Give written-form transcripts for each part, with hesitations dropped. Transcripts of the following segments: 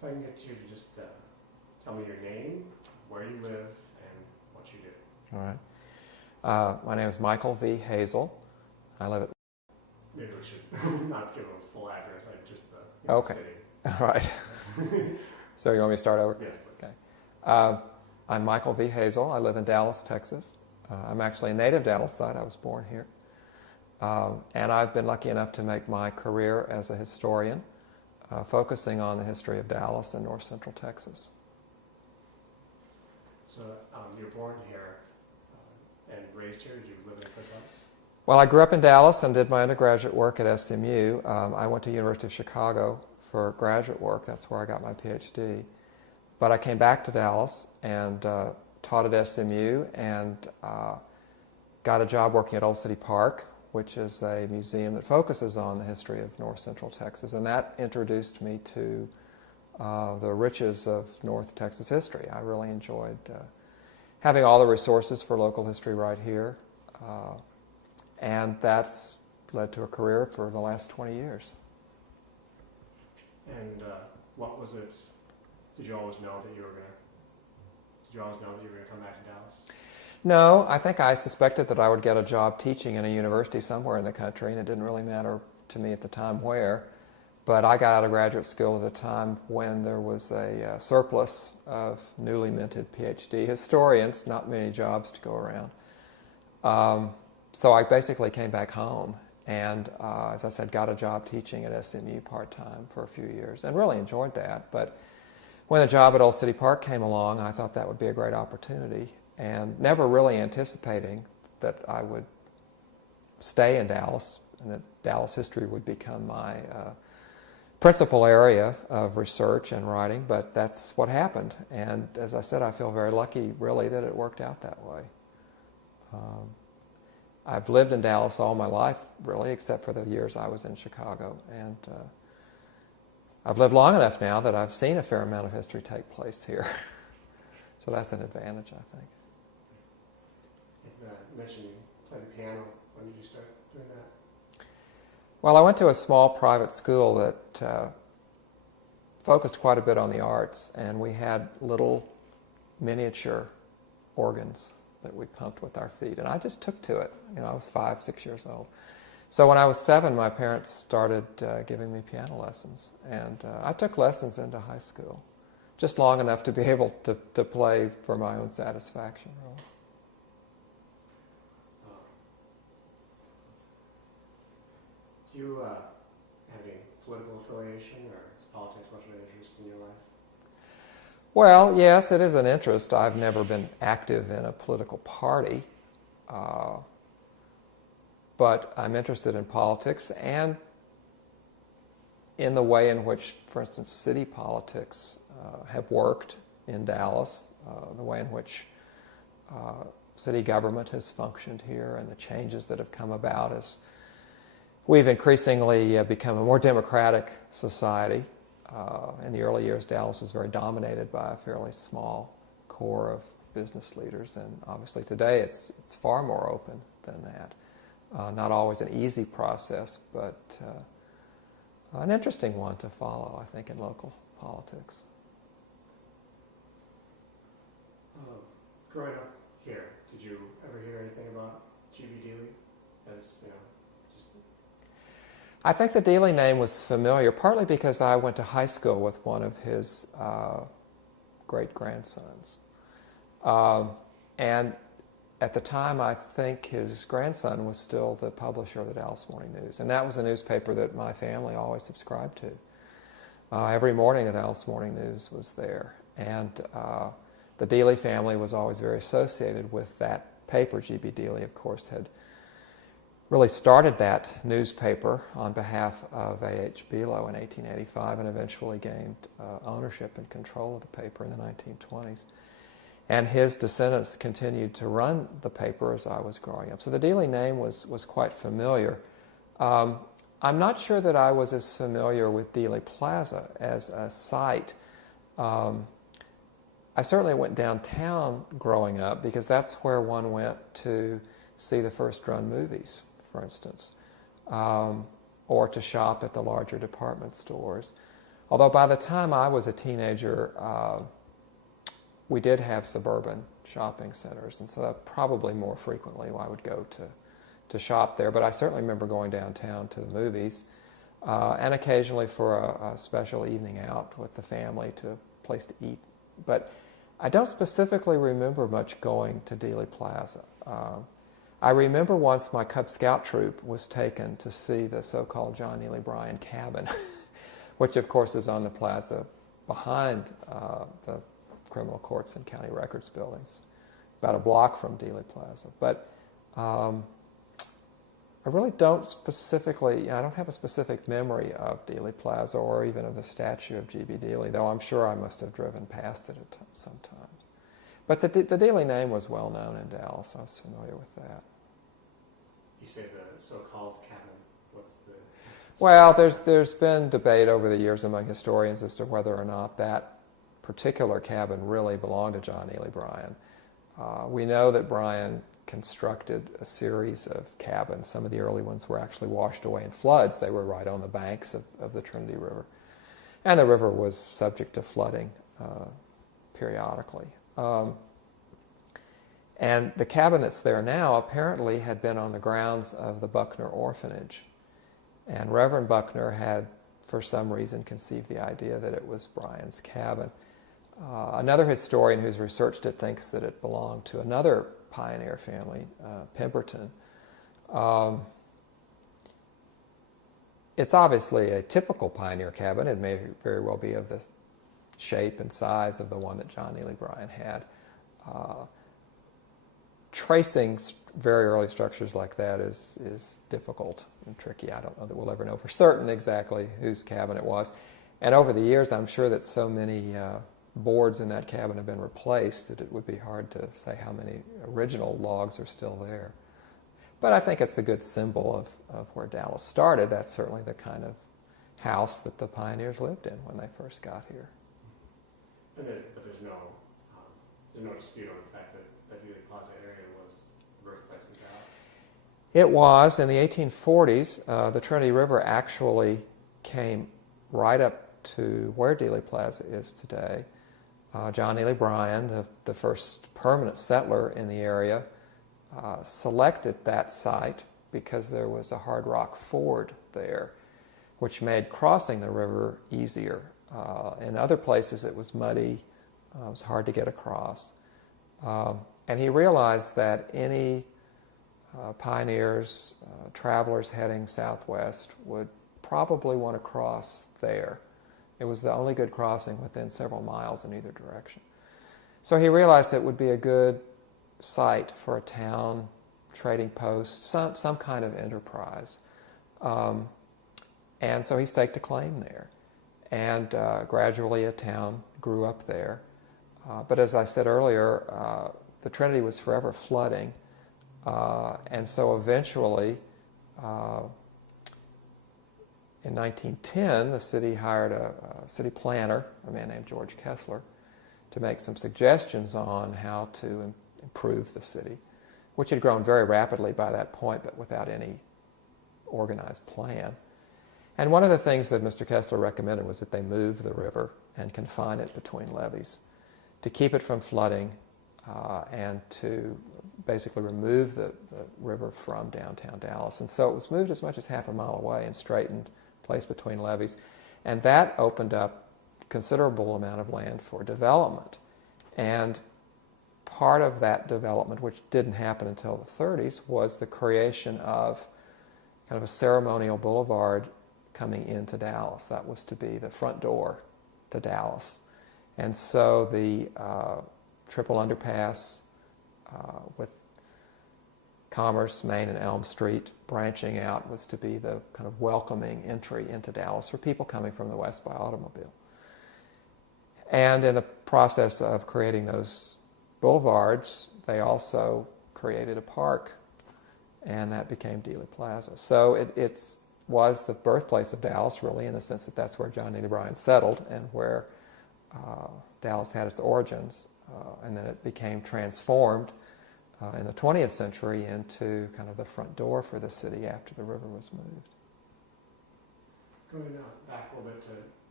If I can get you to just tell me your name, where you live, and what you do. All right. My name is Michael V. Hazel. I live at... Maybe we should not give a full address, just the okay. city. All right. So you want me to start over? Yes, please. Okay. I'm Michael V. Hazel. I live in Dallas, Texas. I'm actually a native Dallasite. I was born here. And I've been lucky enough to make my career as a historian, focusing on the history of Dallas and north central Texas. So you were born here and raised here. Did you live anyplace else? Well, I grew up in Dallas and did my undergraduate work at SMU. I went to University of Chicago for graduate work. That's where I got my PhD. But I came back to Dallas and taught at SMU and got a job working at Old City Park, which is a museum that focuses on the history of north central Texas. And that introduced me to the riches of North Texas history. I really enjoyed having all the resources for local history right here. And that's led to a career for the last 20 years. And what was it? Did you always know that you were going to come back to Dallas? No, I think I suspected that I would get a job teaching in a university somewhere in the country, and it didn't really matter to me at the time where. But I got out of graduate school at a time when there was a surplus of newly minted PhD historians, not many jobs to go around. So I basically came back home and, as I said, got a job teaching at SMU part-time for a few years and really enjoyed that. But when the job at Old City Park came along, I thought that would be a great opportunity, and never really anticipating that I would stay in Dallas and that Dallas history would become my principal area of research and writing, but that's what happened. And as I said, I feel very lucky, really, that it worked out that way. I've lived in Dallas all my life, really, except for the years I was in Chicago. And I've lived long enough now that I've seen a fair amount of history take place here. So that's an advantage, I think. You mentioned you played the piano. When did you start doing that? Well, I went to a small private school that focused quite a bit on the arts, and we had little miniature organs that we pumped with our feet, and I just took to it. You know, I was 5, 6 years old. So when I was 7, my parents started giving me piano lessons, and I took lessons into high school, just long enough to be able to play for my own satisfaction, really. Do you have any political affiliation, or is politics much of an interest in your life? Well, yes, it is an interest. I've never been active in a political party, but I'm interested in politics and in the way in which, for instance, city politics have worked in Dallas, the way in which city government has functioned here, and the changes that have come about as we've increasingly become a more democratic society. In the early years, Dallas was very dominated by a fairly small core of business leaders, and obviously today it's far more open than that. Not always an easy process, but an interesting one to follow, I think, in local politics. Growing up here, did you ever hear anything about G.B. Dealey? I think the Dealey name was familiar, partly because I went to high school with one of his great-grandsons. And at the time, I think his grandson was still the publisher of the Dallas Morning News. And that was a newspaper that my family always subscribed to. Every morning, the Dallas Morning News was there. And the Dealey family was always very associated with that paper. G.B. Dealey, of course, had really started that newspaper on behalf of A.H. Below in 1885 and eventually gained ownership and control of the paper in the 1920s. And his descendants continued to run the paper as I was growing up. So the Dealey name was quite familiar. I'm not sure that I was as familiar with Dealey Plaza as a site. I certainly went downtown growing up because that's where one went to see the first-run movies, for instance, or to shop at the larger department stores. Although by the time I was a teenager, we did have suburban shopping centers, and so that probably more frequently I would go to shop there. But I certainly remember going downtown to the movies, and occasionally for a special evening out with the family to a place to eat. But I don't specifically remember much going to Dealey Plaza. I remember once my Cub Scout troop was taken to see the so-called John Neely Bryan cabin, which of course is on the plaza behind the criminal courts and county records buildings, about a block from Dealey Plaza. But I really don't specifically, I don't have a specific memory of Dealey Plaza or even of the statue of G.B. Dealey, though I'm sure I must have driven past it sometimes. But the Dealey name was well known in Dallas. I was familiar with that. You say the so-called cabin. What's the... Well, there's been debate over the years among historians as to whether or not that particular cabin really belonged to John Neely Bryan. We know that Bryan constructed a series of cabins. Some of the early ones were actually washed away in floods. They were right on the banks of the Trinity River. And the river was subject to flooding periodically. And the cabin that's there now apparently had been on the grounds of the Buckner Orphanage. And Reverend Buckner had, for some reason, conceived the idea that it was Bryan's cabin. Another historian who's researched it thinks that it belonged to another pioneer family, Pemberton. It's obviously a typical pioneer cabin. It may very well be of the shape and size of the one that John Neely Bryan had. Tracing very early structures like that is difficult and tricky. I don't know that we'll ever know for certain exactly whose cabin it was. And over the years, I'm sure that so many boards in that cabin have been replaced that it would be hard to say how many original logs are still there. But I think it's a good symbol of where Dallas started. That's certainly the kind of house that the pioneers lived in when they first got here. But there's no dispute over the fact that the Dealey Plaza area was the birthplace of Dallas. It was. In the 1840s, the Trinity River actually came right up to where Dealey Plaza is today. John Neely Bryan, the first permanent settler in the area, selected that site because there was a hard rock ford there, which made crossing the river easier. In other places it was muddy, it was hard to get across. And he realized that any pioneers, travelers heading southwest would probably want to cross there. It was the only good crossing within several miles in either direction. So he realized it would be a good site for a town, trading post, some kind of enterprise. And so he staked a claim there. And gradually a town grew up there. But as I said earlier, the Trinity was forever flooding. And so eventually, in 1910, the city hired a city planner, a man named George Kessler, to make some suggestions on how to improve the city, which had grown very rapidly by that point, but without any organized plan. And one of the things that Mr. Kessler recommended was that they move the river and confine it between levees to keep it from flooding and to basically remove the river from downtown Dallas. And so it was moved as much as half a mile away and straightened, placed between levees. And that opened up a considerable amount of land for development. And part of that development, which didn't happen until the 30s, was the creation of kind of a ceremonial boulevard coming into Dallas. That was to be the front door to Dallas. And so the triple underpass with Commerce, Main, and Elm Street branching out was to be the kind of welcoming entry into Dallas for people coming from the west by automobile. And in the process of creating those boulevards, they also created a park, and that became Dealey Plaza. So it was the birthplace of Dallas, really, in the sense that that's where John Neely Bryan settled and where Dallas had its origins. And then it became transformed in the 20th century into kind of the front door for the city after the river was moved. Going back a little bit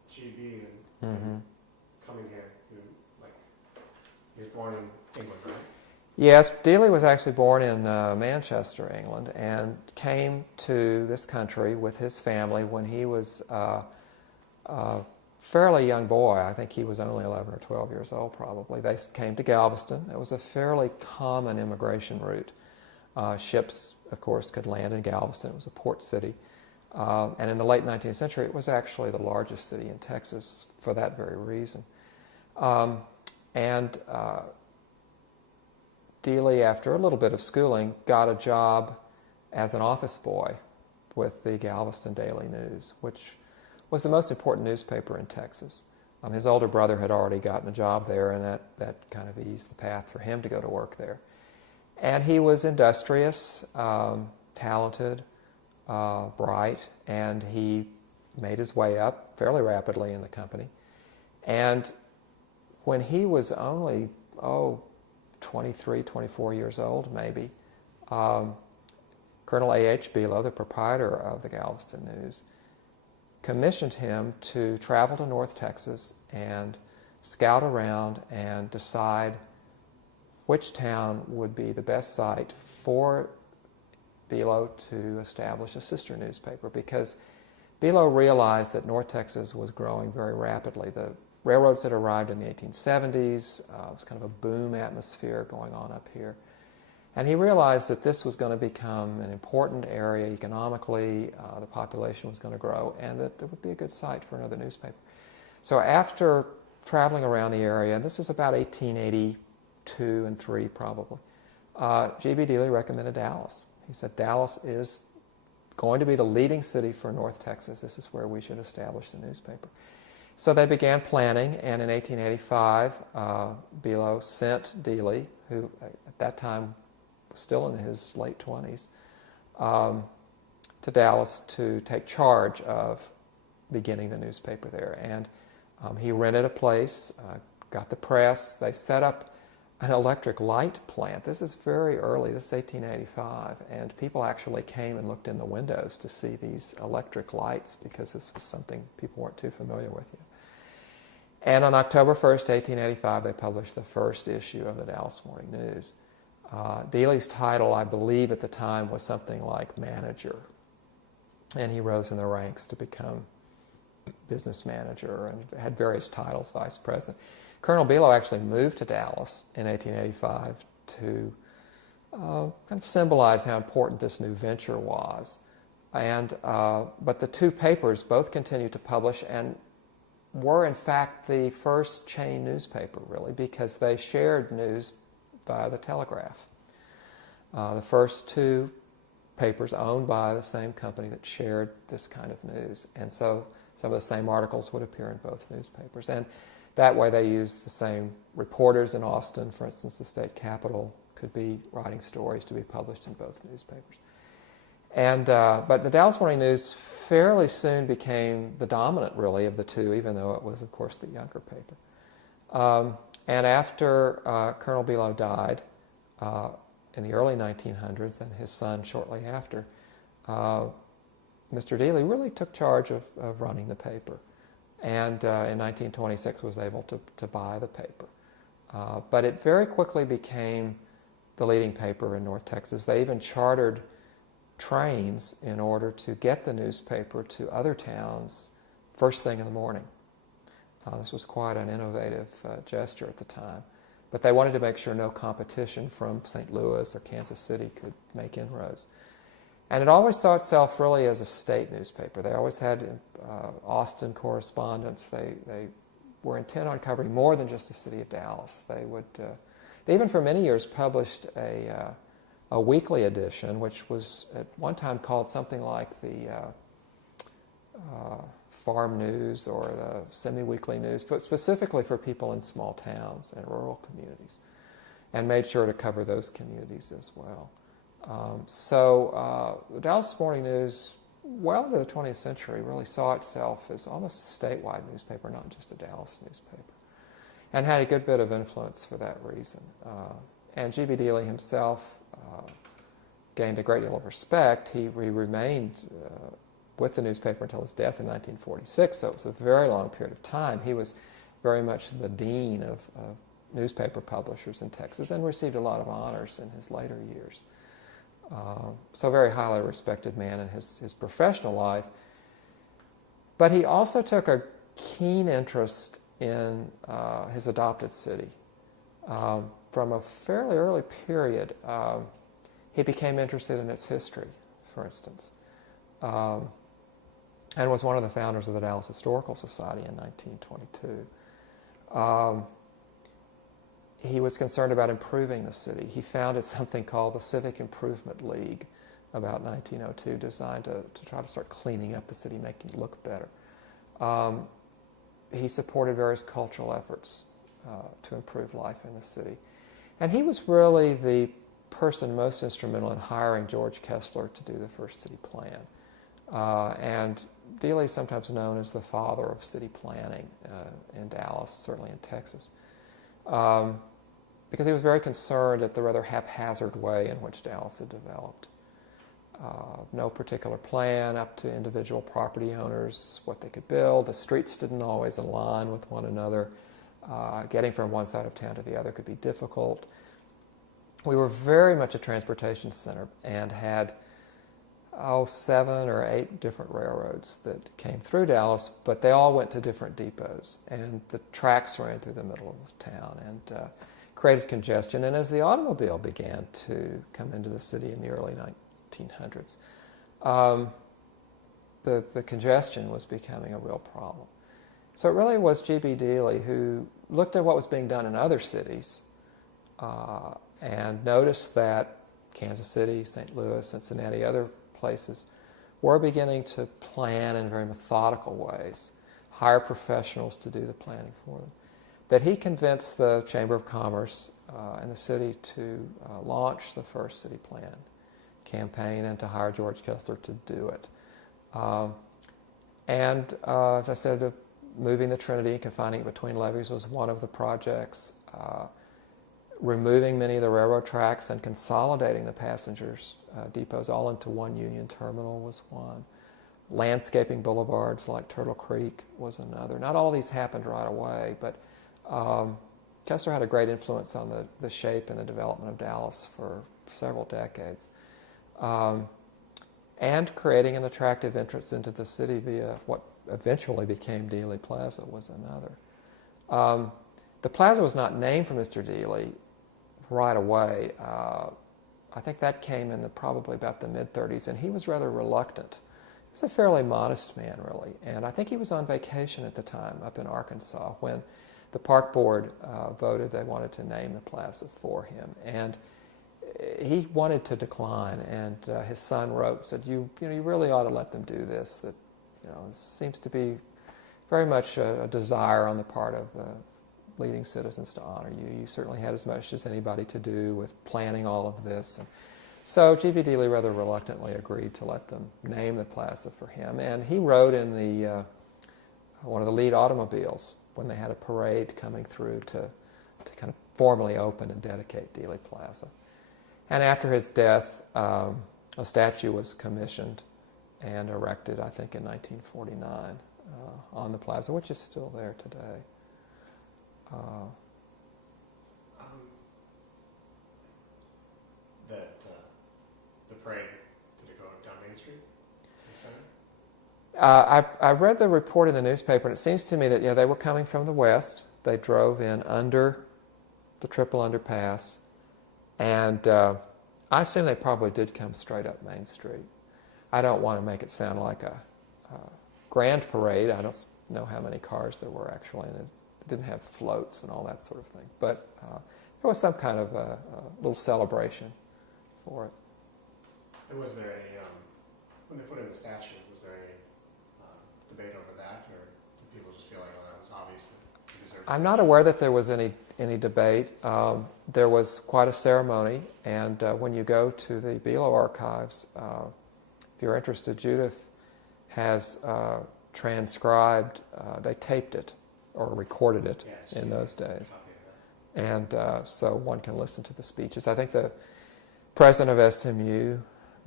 GB and coming here. He was born in England, right? Yes, Dealey was actually born in Manchester, England, and came to this country with his family when he was a fairly young boy. I think he was only 11 or 12 years old, probably. They came to Galveston. It was a fairly common immigration route. Ships, of course, could land in Galveston. It was a port city. And in the late 19th century, it was actually the largest city in Texas for that very reason. Dealey, after a little bit of schooling, got a job as an office boy with the Galveston Daily News, which was the most important newspaper in Texas. His older brother had already gotten a job there, and that kind of eased the path for him to go to work there. And he was industrious, talented, bright, and he made his way up fairly rapidly in the company. And when he was only, 23, 24 years old maybe, Colonel A.H. Below, the proprietor of the Galveston News, commissioned him to travel to North Texas and scout around and decide which town would be the best site for Below to establish a sister newspaper, because Below realized that North Texas was growing very rapidly. The railroads had arrived in the 1870s. It was kind of a boom atmosphere going on up here. And he realized that this was going to become an important area economically, the population was going to grow, and that there would be a good site for another newspaper. So after traveling around the area, and this was about 1882 and 3 probably, G.B. Dealey recommended Dallas. He said, Dallas is going to be the leading city for North Texas. This is where we should establish the newspaper. So they began planning, and in 1885, Below sent Dealey, who at that time was still in his late 20s, to Dallas to take charge of beginning the newspaper there. And he rented a place, got the press. They set up an electric light plant. This is very early, this is 1885, and people actually came and looked in the windows to see these electric lights, because this was something people weren't too familiar with yet. And on October 1st, 1885, they published the first issue of the Dallas Morning News. Dealey's title, I believe at the time, was something like manager, and he rose in the ranks to become business manager and had various titles, vice president. Colonel Below actually moved to Dallas in 1885 to kind of symbolize how important this new venture was. But the two papers both continued to publish and were in fact the first chain newspaper, really, because they shared news via the telegraph. The first two papers owned by the same company that shared this kind of news, and so some of the same articles would appear in both newspapers. And that way they used the same reporters in Austin. For instance, the state capitol could be writing stories to be published in both newspapers. But the Dallas Morning News fairly soon became the dominant, really, of the two, even though it was, of course, the younger paper. And after Colonel Below died in the early 1900s, and his son shortly after, Mr. Dealey really took charge of running the paper, and in 1926 was able to buy the paper. But it very quickly became the leading paper in North Texas. They even chartered trains in order to get the newspaper to other towns first thing in the morning. This was quite an innovative gesture at the time. But they wanted to make sure no competition from St. Louis or Kansas City could make inroads. And it always saw itself really as a state newspaper. They always had Austin correspondents. They were intent on covering more than just the city of Dallas. They even for many years published a weekly edition, which was at one time called something like the Farm News or the Semi-Weekly News, but specifically for people in small towns and rural communities, and made sure to cover those communities as well. The Dallas Morning News, well into the 20th century, really saw itself as almost a statewide newspaper, not just a Dallas newspaper, and had a good bit of influence for that reason. And G.B. Dealey himself gained a great deal of respect. He remained with the newspaper until his death in 1946, so it was a very long period of time. He was very much the dean of newspaper publishers in Texas and received a lot of honors in his later years. So a very highly respected man in his professional life. But he also took a keen interest in his adopted city. From a fairly early period, he became interested in its history, for instance, and was one of the founders of the Dallas Historical Society in 1922. He was concerned about improving the city. He founded something called the Civic Improvement League about 1902, designed to try to start cleaning up the city, making it look better. He supported various cultural efforts to improve life in the city. And he was really the person most instrumental in hiring George Kessler to do the first city plan. And Dealey is sometimes known as the father of city planning in Dallas, certainly in Texas, because he was very concerned at the rather haphazard way in which Dallas had developed. No particular plan up to individual property owners, what they could build. The streets didn't always align with one another. Getting from one side of town to the other could be difficult. We were very much a transportation center and had 7 or 8 different railroads that came through Dallas, but they all went to different depots, and the tracks ran through the middle of the town and created congestion. And as the automobile began to come into the city in the early 1900s, the congestion was becoming a real problem. So it really was G.B. Dealey who looked at what was being done in other cities and noticed that Kansas City, St. Louis, Cincinnati, other places were beginning to plan in very methodical ways, hire professionals to do the planning for them, that he convinced the Chamber of Commerce and the city to launch the first city plan campaign and to hire George Kessler to do it. As I said, moving the Trinity and confining it between levees was one of the projects. Removing many of the railroad tracks and consolidating the passengers depots all into one Union terminal was one. Landscaping boulevards like Turtle Creek was another. Not all these happened right away, but Kessler had a great influence on the shape and the development of Dallas for several decades. And creating an attractive entrance into the city via what eventually became Dealey Plaza was another. The plaza was not named for Mr. Dealey right away. I think that came in probably about the mid-30s, and he was rather reluctant. He was a fairly modest man, really, and I think he was on vacation at the time up in Arkansas when the park board voted they wanted to name the plaza for him, and he wanted to decline, and his son wrote, said, you really ought to let them do this. That it seems to be very much a desire on the part of leading citizens to honor you. You certainly had as much as anybody to do with planning all of this. And so G.B. Dealey rather reluctantly agreed to let them name the plaza for him, and he rode in the one of the lead automobiles when they had a parade coming through to kind of formally open and dedicate Dealey Plaza. And after his death, a statue was commissioned and erected, I think, in 1949 on the plaza, which is still there today. The parade, did it go down Main Street to the center? I read the report in the newspaper, and it seems to me that they were coming from the west. They drove in under the triple underpass, and I assume they probably did come straight up Main Street. I don't want to make it sound like a grand parade. I don't know how many cars there were actually in it. It didn't have floats and all that sort of thing. But there was some kind of a little celebration for it. And was there any, when they put in the statue, was there any debate over that, or did people just feel like, oh, that was obvious that he deserved it? I'm not aware that there was any debate. There was quite a ceremony, and when you go to the Bealo archives, if you're interested, Judith has transcribed, they taped it or recorded it in those days. And so one can listen to the speeches. I think the president of SMU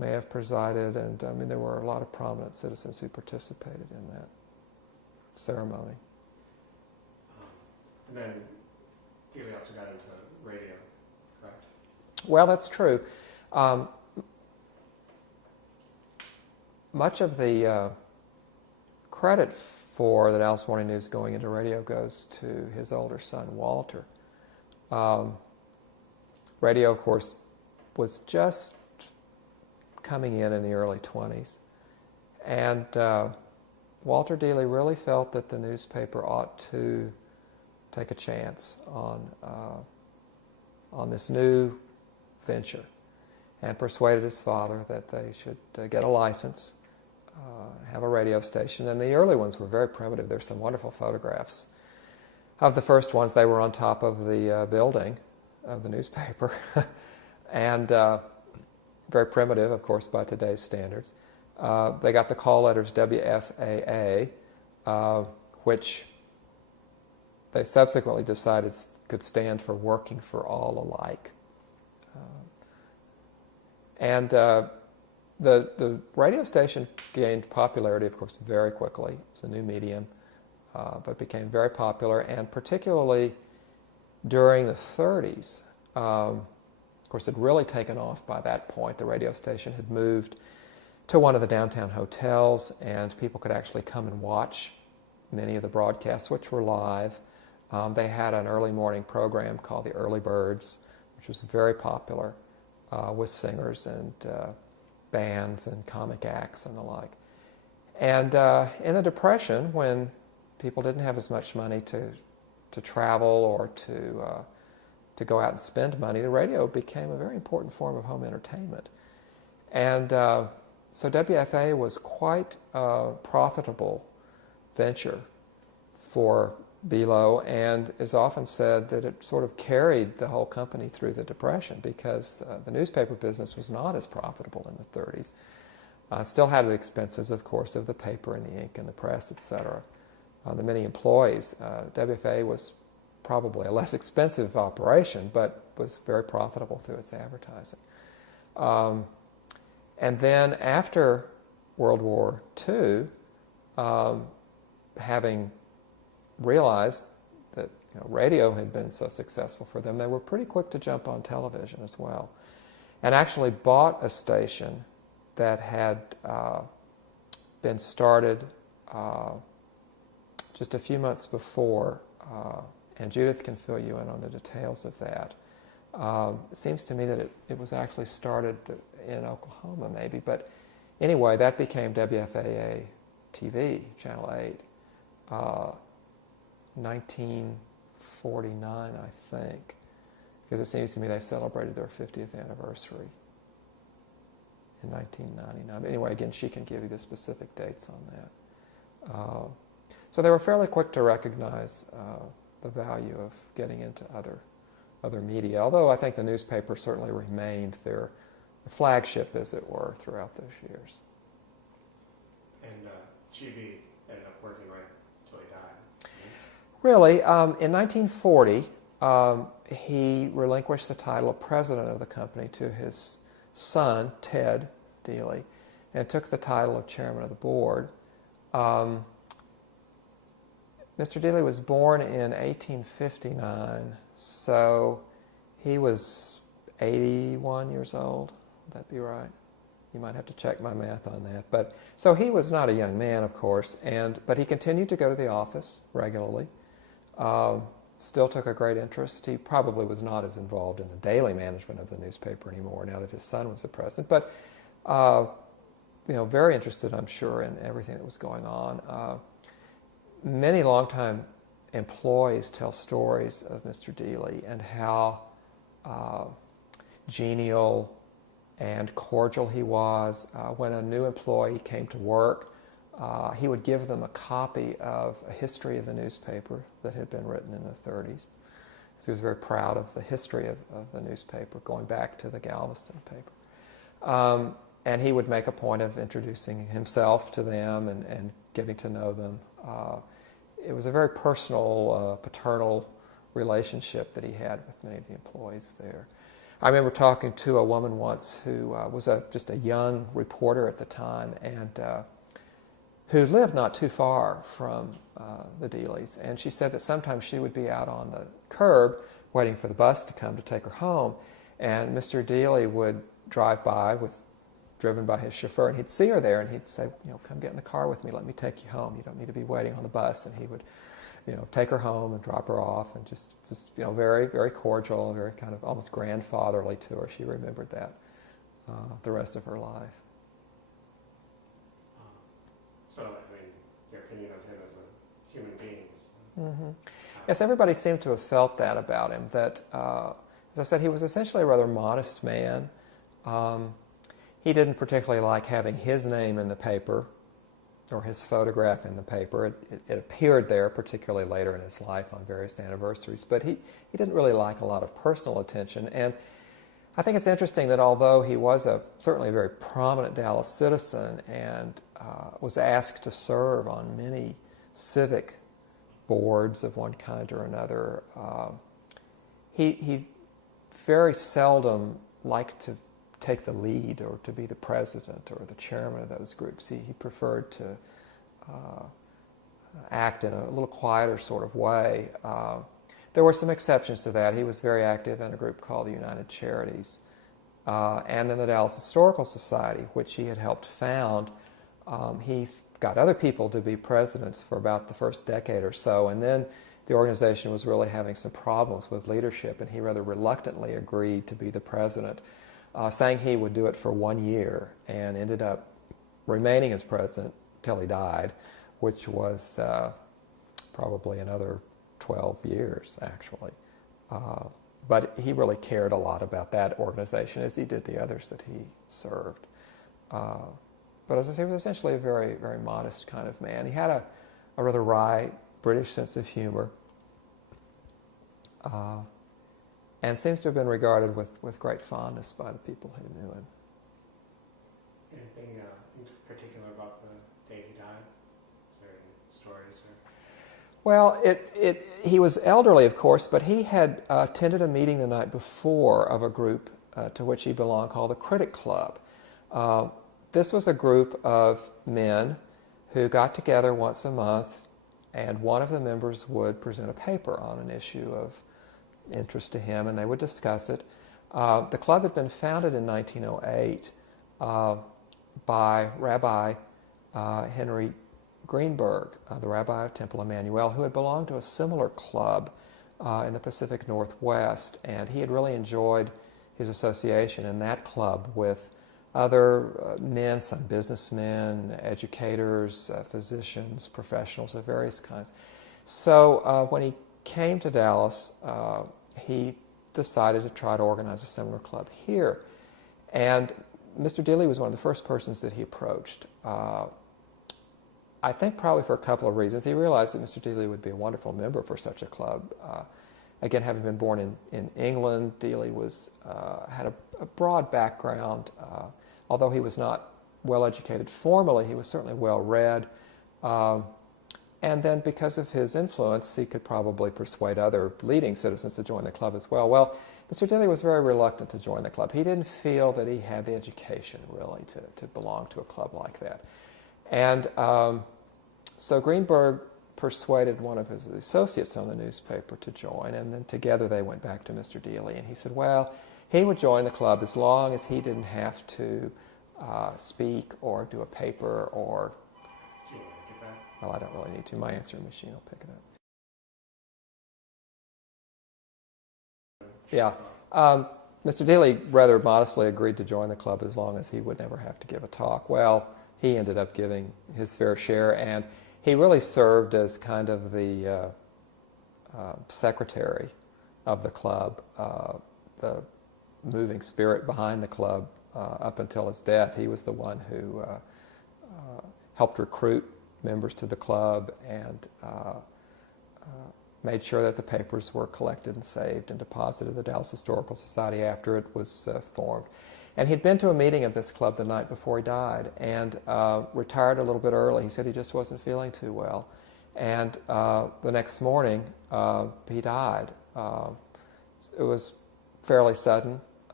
may have presided, and I mean there were a lot of prominent citizens who participated in that ceremony. And then Dealey also got into radio, correct? Well, that's true. Much of the credit for the Dallas Morning News going into radio goes to his older son, Walter. Radio, of course, was just coming in the early 20s. And Walter Dealey really felt that the newspaper ought to take a chance on this new venture, and persuaded his father that they should get a license, have a radio station. And the early ones were very primitive. There's some wonderful photographs of the first ones. They were on top of the building of the newspaper, and very primitive, of course, by today's standards. They got the call letters WFAA, which they subsequently decided could stand for Working for All Alike. And the radio station gained popularity, of course, very quickly. It's a new medium, but became very popular, and particularly during the 30s. Of course, it had really taken off by that point. The radio station had moved to one of the downtown hotels, and people could actually come and watch many of the broadcasts, which were live. They had an early morning program called the Early Birds, which was very popular, with singers and bands and comic acts and the like. And in the Depression, when people didn't have as much money to travel or to go out and spend money, the radio became a very important form of home entertainment. And so WFA was quite a profitable venture for Below, and is often said that it sort of carried the whole company through the Depression, because the newspaper business was not as profitable in the 30s. Still had the expenses, of course, of the paper and the ink and the press, etc. The many employees. WFA was probably a less expensive operation, but was very profitable through its advertising. And then after World War II, having realized that radio had been so successful for them, they were pretty quick to jump on television as well, and actually bought a station that had been started just a few months before, and Judith can fill you in on the details of that. It seems to me that it was actually started in Oklahoma maybe, but anyway, that became WFAA TV, Channel 8. 1949, I think, because it seems to me they celebrated their 50th anniversary in 1999. But anyway, again, she can give you the specific dates on that. So they were fairly quick to recognize the value of getting into other media, although I think the newspaper certainly remained their flagship, as it were, throughout those years. And GB ended up working right until he died. Really, in 1940, he relinquished the title of president of the company to his son, Ted Dealey, and took the title of chairman of the board. Mr. Dealey was born in 1859, so he was 81 years old. Would that be right? You might have to check my math on that. But so he was not a young man, of course, but he continued to go to the office regularly. Still took a great interest. He probably was not as involved in the daily management of the newspaper anymore now that his son was the president, but very interested, I'm sure, in everything that was going on. Many longtime employees tell stories of Mr. Dealey and how genial and cordial he was. When a new employee came to work, he would give them a copy of a history of the newspaper that had been written in the 30s. So he was very proud of the history of the newspaper, going back to the Galveston paper. And he would make a point of introducing himself to them and getting to know them. It was a very personal, paternal relationship that he had with many of the employees there. I remember talking to a woman once who was just a young reporter at the time, and who lived not too far from the Dealeys. And she said that sometimes she would be out on the curb waiting for the bus to come to take her home, and Mr. Dealey would drive by driven by his chauffeur, and he'd see her there, and he'd say, come get in the car with me, let me take you home. You don't need to be waiting on the bus. And he would, take her home and drop her off, and just very, very cordial, very kind of almost grandfatherly to her. She remembered that the rest of her life. So, your opinion of him as a human being is... Mm-hmm. Yes, everybody seemed to have felt that about him, that, as I said, he was essentially a rather modest man. He didn't particularly like having his name in the paper or his photograph in the paper. It appeared there, particularly later in his life on various anniversaries, but he didn't really like a lot of personal attention. And I think it's interesting that although he was certainly a very prominent Dallas citizen and was asked to serve on many civic boards of one kind or another, he very seldom liked to take the lead or to be the president or the chairman of those groups. He preferred to act in a little quieter sort of way. There were some exceptions to that. He was very active in a group called the United Charities, and in the Dallas Historical Society, which he had helped found. He got other people to be presidents for about the first decade or so, and then the organization was really having some problems with leadership, and he rather reluctantly agreed to be the president, saying he would do it for 1 year, and ended up remaining as president till he died, which was probably another 12 years, actually. But he really cared a lot about that organization, as he did the others that he served. But as I say, he was essentially a very, very modest kind of man. He had a rather wry British sense of humor, and seems to have been regarded with great fondness by the people who knew him. Anything in particular about the day he died? Is there any stories? Well, he was elderly, of course, but he had attended a meeting the night before of a group to which he belonged called the Critic Club. This was a group of men who got together once a month, and one of the members would present a paper on an issue of interest to him, and they would discuss it. The club had been founded in 1908 by Rabbi Henry Greenberg, the rabbi of Temple Emmanuel, who had belonged to a similar club in the Pacific Northwest, and he had really enjoyed his association in that club with other men, some businessmen, educators, physicians, professionals of various kinds. So when he came to Dallas, he decided to try to organize a similar club here. And Mr. Dealey was one of the first persons that he approached. I think probably for a couple of reasons. He realized that Mr. Dealey would be a wonderful member for such a club. Again, having been born in England, Dealey had a broad background. Although he was not well educated formally, he was certainly well read. And then because of his influence, he could probably persuade other leading citizens to join the club as well. Well, Mr. Dealey was very reluctant to join the club. He didn't feel that he had the education, really, to belong to a club like that. And so Greenberg persuaded one of his associates on the newspaper to join, and then together they went back to Mr. Dealey, and he said, well, he would join the club as long as he didn't have to speak or do a paper or... Do you want to get that? Well, I don't really need to. My answering machine will pick it up. Yeah. Mr. Dealey rather modestly agreed to join the club as long as he would never have to give a talk. Well, he ended up giving his fair share, and he really served as kind of the secretary of the club, the moving spirit behind the club up until his death. He was the one who helped recruit members to the club and made sure that the papers were collected and saved and deposited in the Dallas Historical Society after it was formed. And he'd been to a meeting of this club the night before he died and retired a little bit early. He said he just wasn't feeling too well. And the next morning, he died. It was fairly sudden.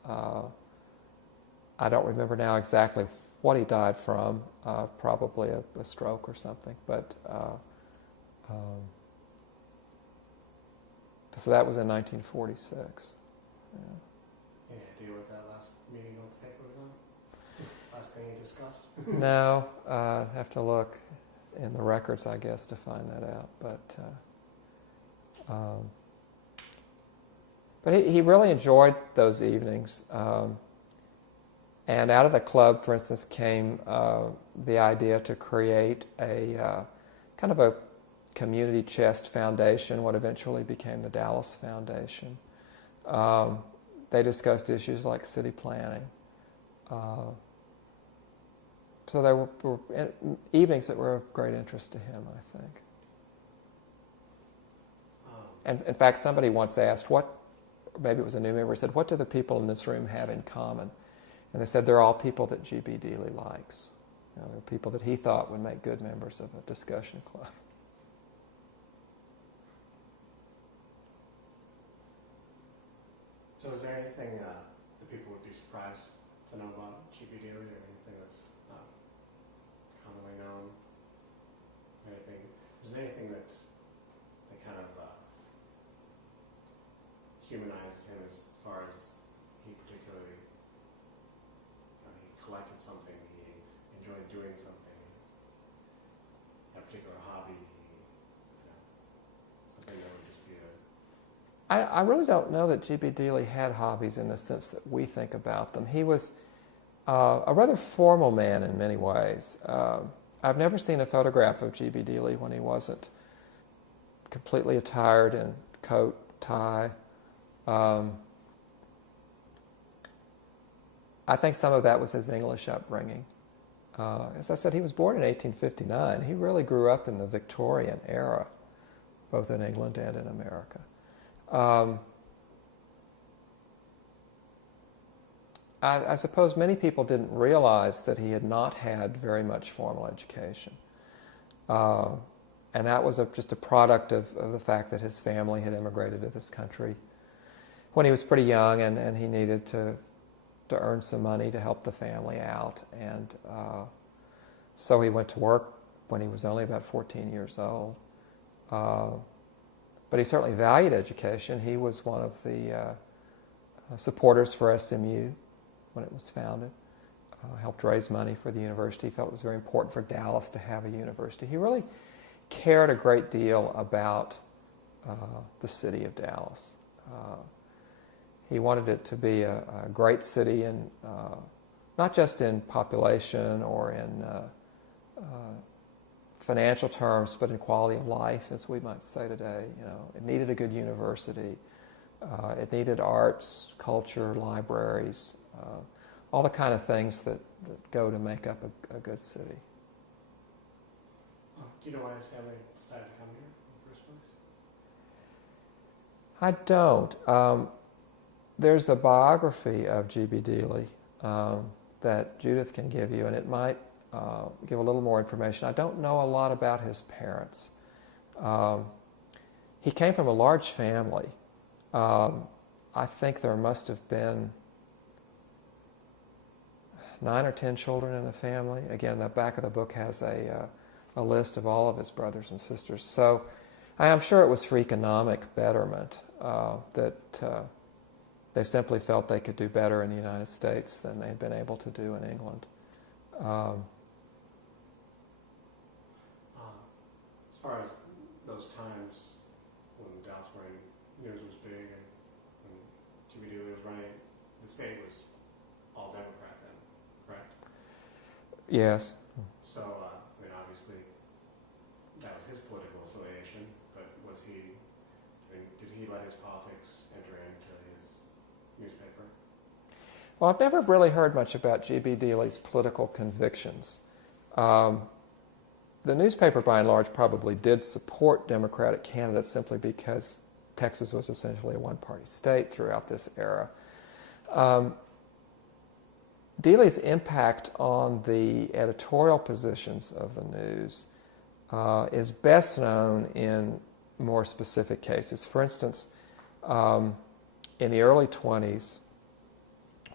I don't remember now exactly what he died from, probably a stroke or something. But so that was in 1946. Yeah. Any idea what that last meeting with the paper was on? Last thing you discussed? No, I have to look in the records, I guess, to find that out. But he really enjoyed those evenings. And out of the club, for instance, came the idea to create a kind of a community chest foundation, what eventually became the Dallas Foundation. They discussed issues like city planning. So there were evenings that were of great interest to him, I think. And in fact, somebody once asked, maybe it was a new member, said, what do the people in this room have in common? And they said, they're all people that G.B. Dealey likes. They're people that he thought would make good members of a discussion club. So is there anything that people would be surprised to know about G.B. Dealey, or anything that's not commonly known? Is there anything that kind of humanizes him as far as he particularly, he collected something, he enjoyed doing something, a particular hobby, something that would just be I really don't know that G.B. Dealey had hobbies in the sense that we think about them. He was a rather formal man in many ways. I've never seen a photograph of G.B. Dealey when he wasn't completely attired in coat, tie. I think some of that was his English upbringing. As I said, he was born in 1859. He really grew up in the Victorian era, both in England and in America. I suppose many people didn't realize that he had not had very much formal education. And that was just a product of the fact that his family had immigrated to this country when he was pretty young, and he needed to earn some money to help the family out. And so he went to work when he was only about 14 years old. But he certainly valued education. He was one of the supporters for SMU when it was founded. Helped raise money for the university. He felt it was very important for Dallas to have a university. He really cared a great deal about the city of Dallas. He wanted it to be a great city, and not just in population or in financial terms, but in quality of life, as we might say today. It needed a good university. It needed arts, culture, libraries, all the kind of things that go to make up a good city. Do you know why his family decided to come here in the first place? I don't. There's a biography of G.B. Dealey that Judith can give you, and it might give a little more information. I don't know a lot about his parents. He came from a large family. I think there must have been 9 or 10 children in the family. Again, the back of the book has a list of all of his brothers and sisters. So I am sure it was for economic betterment that they simply felt they could do better in the United States than they had been able to do in England. As far as those times when Dallas Morning News was big and when G.B. Dealey was running, the state was all Democrat then, correct? Yes. So, obviously, that was his political affiliation, but did he let his politics enter into his newspaper? Well, I've never really heard much about G.B. Dealey's political convictions. The newspaper, by and large, probably did support Democratic candidates simply because Texas was essentially a one-party state throughout this era. Dealey's impact on the editorial positions of the news is best known in more specific cases. For instance, in the early 20s,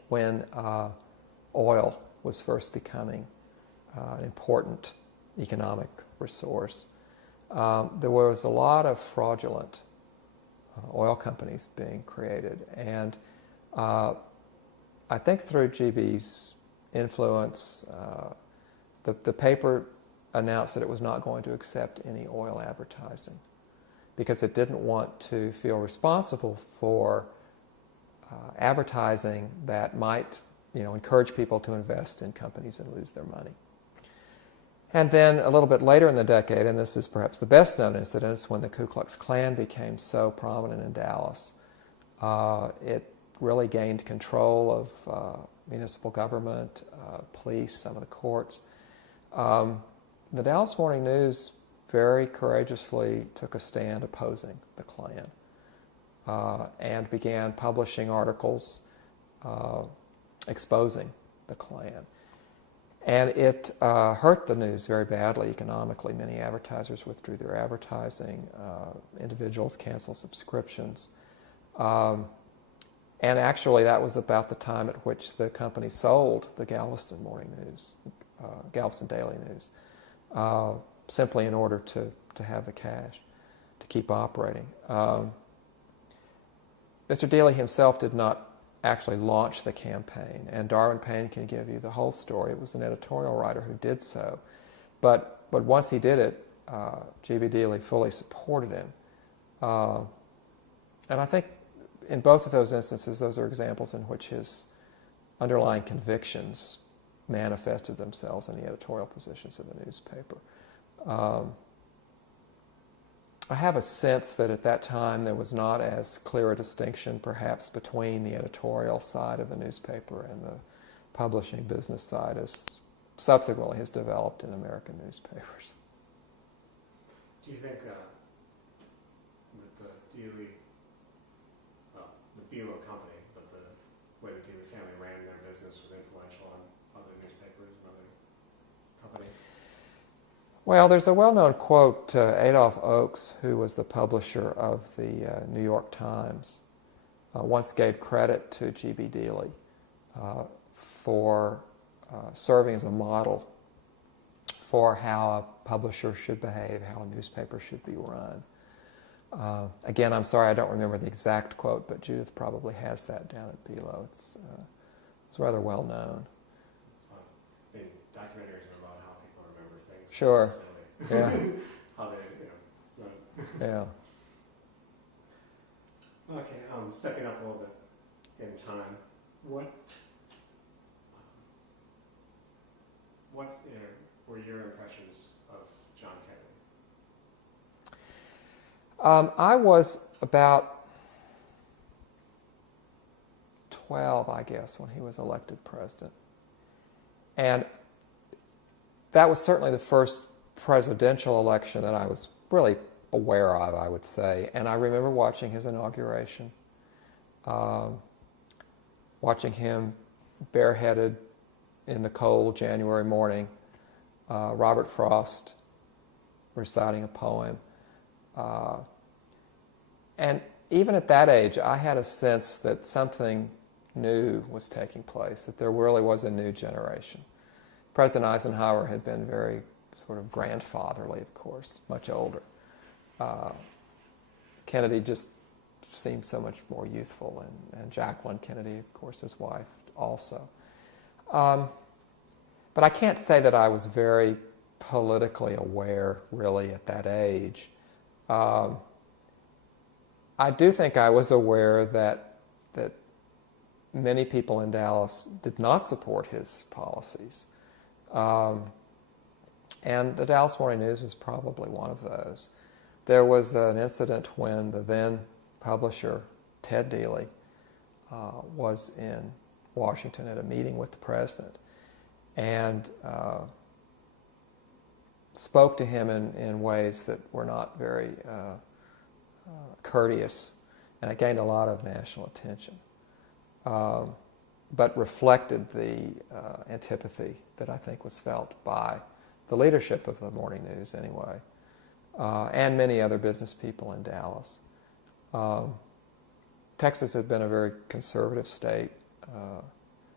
when oil was first becoming an important economic resource. There was a lot of fraudulent oil companies being created, and I think through GB's influence, the paper announced that it was not going to accept any oil advertising because it didn't want to feel responsible for advertising that might, encourage people to invest in companies and lose their money. And then a little bit later in the decade, and this is perhaps the best known incident, is when the Ku Klux Klan became so prominent in Dallas. It really gained control of municipal government, police, some of the courts. The Dallas Morning News very courageously took a stand opposing the Klan and began publishing articles exposing the Klan. And it hurt the news very badly economically. Many advertisers withdrew their advertising. Individuals canceled subscriptions. And actually, that was about the time at which the company sold the Galveston Morning News, Galveston Daily News, simply in order to have the cash to keep operating. Mr. Dealey himself did not actually launch the campaign, and Darwin Payne can give you the whole story. It was an editorial writer who did so. But once he did it, G.B. Dealey fully supported him. And I think in both of those instances, those are examples in which his underlying convictions manifested themselves in the editorial positions of the newspaper. I have a sense that at that time there was not as clear a distinction perhaps between the editorial side of the newspaper and the publishing business side as subsequently has developed in American newspapers. Do you think that the Dealey, the Bealo company, but the way the Dealey family ran their business was influential on other newspapers and other companies? Well, there's a well-known quote. Adolph Oakes, who was the publisher of the New York Times, once gave credit to G.B. Dealey for serving as a model for how a publisher should behave, how a newspaper should be run. Again, I'm sorry I don't remember the exact quote, but Judith probably has that down at Bealo. It's rather well known. It's fun. I mean, documentaries are about how people remember things. Sure. Yeah. How they, Yeah. Okay. Stepping up a little bit in time, what were your impressions of John Kennedy? I was about 12, I guess, when he was elected president. And that was certainly the first presidential election that I was really aware of, I would say. And I remember watching his inauguration, watching him bareheaded in the cold January morning, Robert Frost reciting a poem. And even at that age, I had a sense that something new was taking place, that there really was a new generation. President Eisenhower had been very sort of grandfatherly, of course, much older. Kennedy just seemed so much more youthful, and Jacqueline Kennedy, of course, his wife, also. But I can't say that I was very politically aware, really, at that age. I do think I was aware that many people in Dallas did not support his policies. And the Dallas Morning News was probably one of those. There was an incident when the then publisher, Ted Dealey, was in Washington at a meeting with the president and spoke to him in ways that were not very courteous, and it gained a lot of national attention, but reflected the antipathy that I think was felt by the leadership of the Morning News anyway, and many other business people in Dallas. Texas has been a very conservative state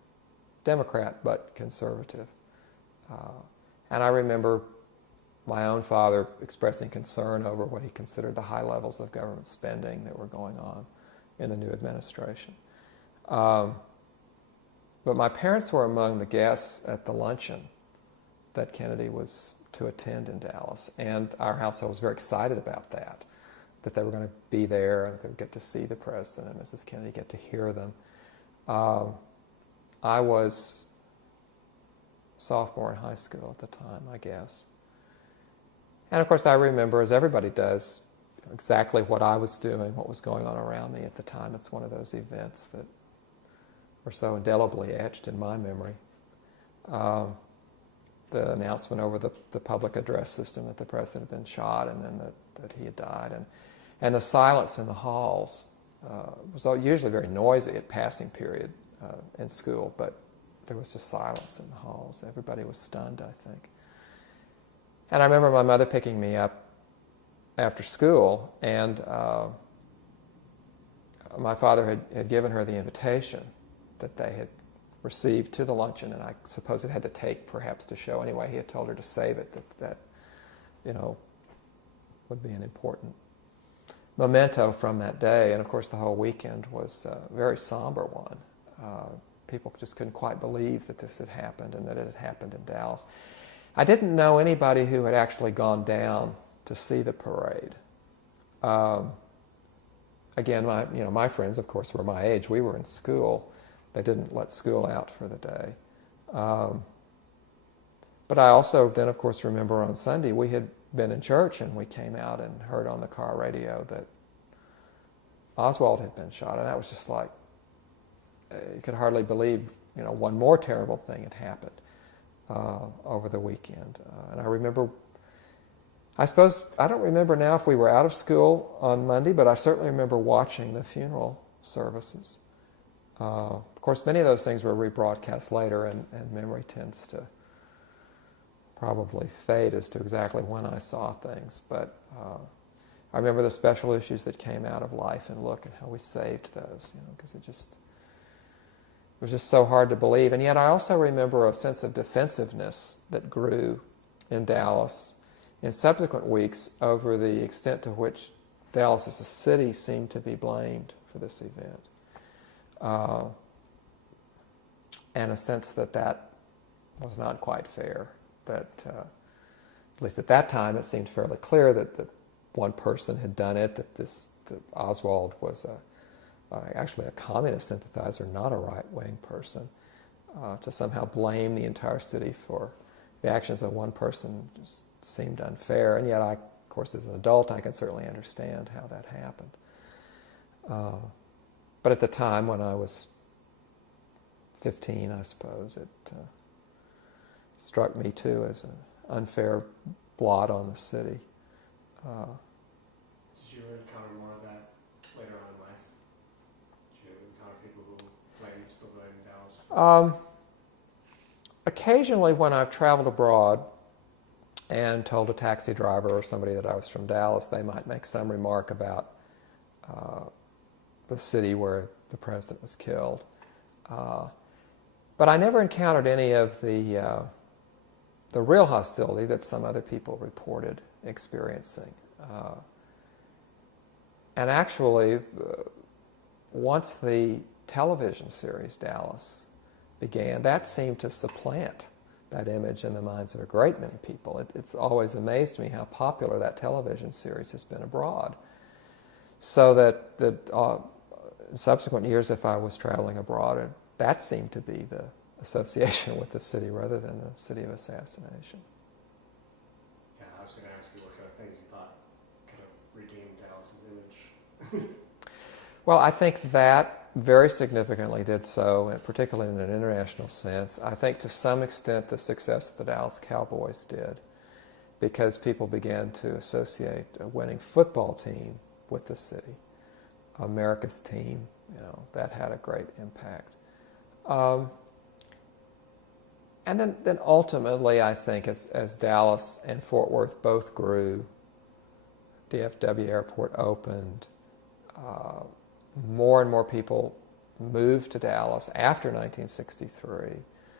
Democrat but conservative. And I remember my own father expressing concern over what he considered the high levels of government spending that were going on in the new administration. But my parents were among the guests at the luncheon that Kennedy was to attend in Dallas, and our household was very excited about that they were going to be there and they would get to see the President and Mrs. Kennedy, get to hear them. I was sophomore in high school at the time, I guess. And of course I remember, as everybody does, exactly what I was doing, what was going on around me at the time. It's one of those events that were so indelibly etched in my memory. The announcement over the public address system that the President had been shot and then that he had died. And the silence in the halls was usually very noisy at passing period in school, but there was just silence in the halls. Everybody was stunned, I think. And I remember my mother picking me up after school, and my father had given her the invitation that they had received to the luncheon, and I suppose it had to take perhaps to show. Anyway, he had told her to save it, that would be an important memento from that day. And of course the whole weekend was a very somber one. People just couldn't quite believe that this had happened and that it had happened in Dallas. I didn't know anybody who had actually gone down to see the parade. Again, my friends, of course, were my age. We were in school. They didn't let school out for the day. But I also then, of course, remember on Sunday we had been in church and we came out and heard on the car radio that Oswald had been shot, and that was just like, you could hardly believe, one more terrible thing had happened over the weekend. And I remember, I suppose, I don't remember now if we were out of school on Monday, but I certainly remember watching the funeral services. Of course, many of those things were rebroadcast later, and memory tends to probably fade as to exactly when I saw things. But I remember the special issues that came out of Life and Look and how we saved those, because it was just so hard to believe. And yet I also remember a sense of defensiveness that grew in Dallas in subsequent weeks over the extent to which Dallas as a city seemed to be blamed for this event. And a sense that was not quite fair. That, at least at that time, it seemed fairly clear that one person had done it, that Oswald was actually a communist sympathizer, not a right-wing person. To somehow blame the entire city for the actions of one person just seemed unfair. And yet, of course, as an adult, I can certainly understand how that happened. But at the time, when I was 15, I suppose, it struck me too as an unfair blot on the city. Did you encounter more of that later on in life? Did you encounter people who still blame Dallas? Occasionally when I've traveled abroad and told a taxi driver or somebody that I was from Dallas, they might make some remark about the city where the president was killed. But I never encountered any of the real hostility that some other people reported experiencing. And actually, once the television series Dallas began, that seemed to supplant that image in the minds of a great many people. It's always amazed me how popular that television series has been abroad. So that in subsequent years, if I was traveling abroad, that seemed to be the association with the city rather than the city of assassination. Yeah, I was going to ask you what kind of things you thought kind of redeemed Dallas's image. Well, I think that very significantly did so, and particularly in an international sense. I think to some extent the success that the Dallas Cowboys did, because people began to associate a winning football team with the city. America's team, that had a great impact. And then ultimately, I think as Dallas and Fort Worth both grew, DFW Airport opened, more and more people moved to Dallas after 1963.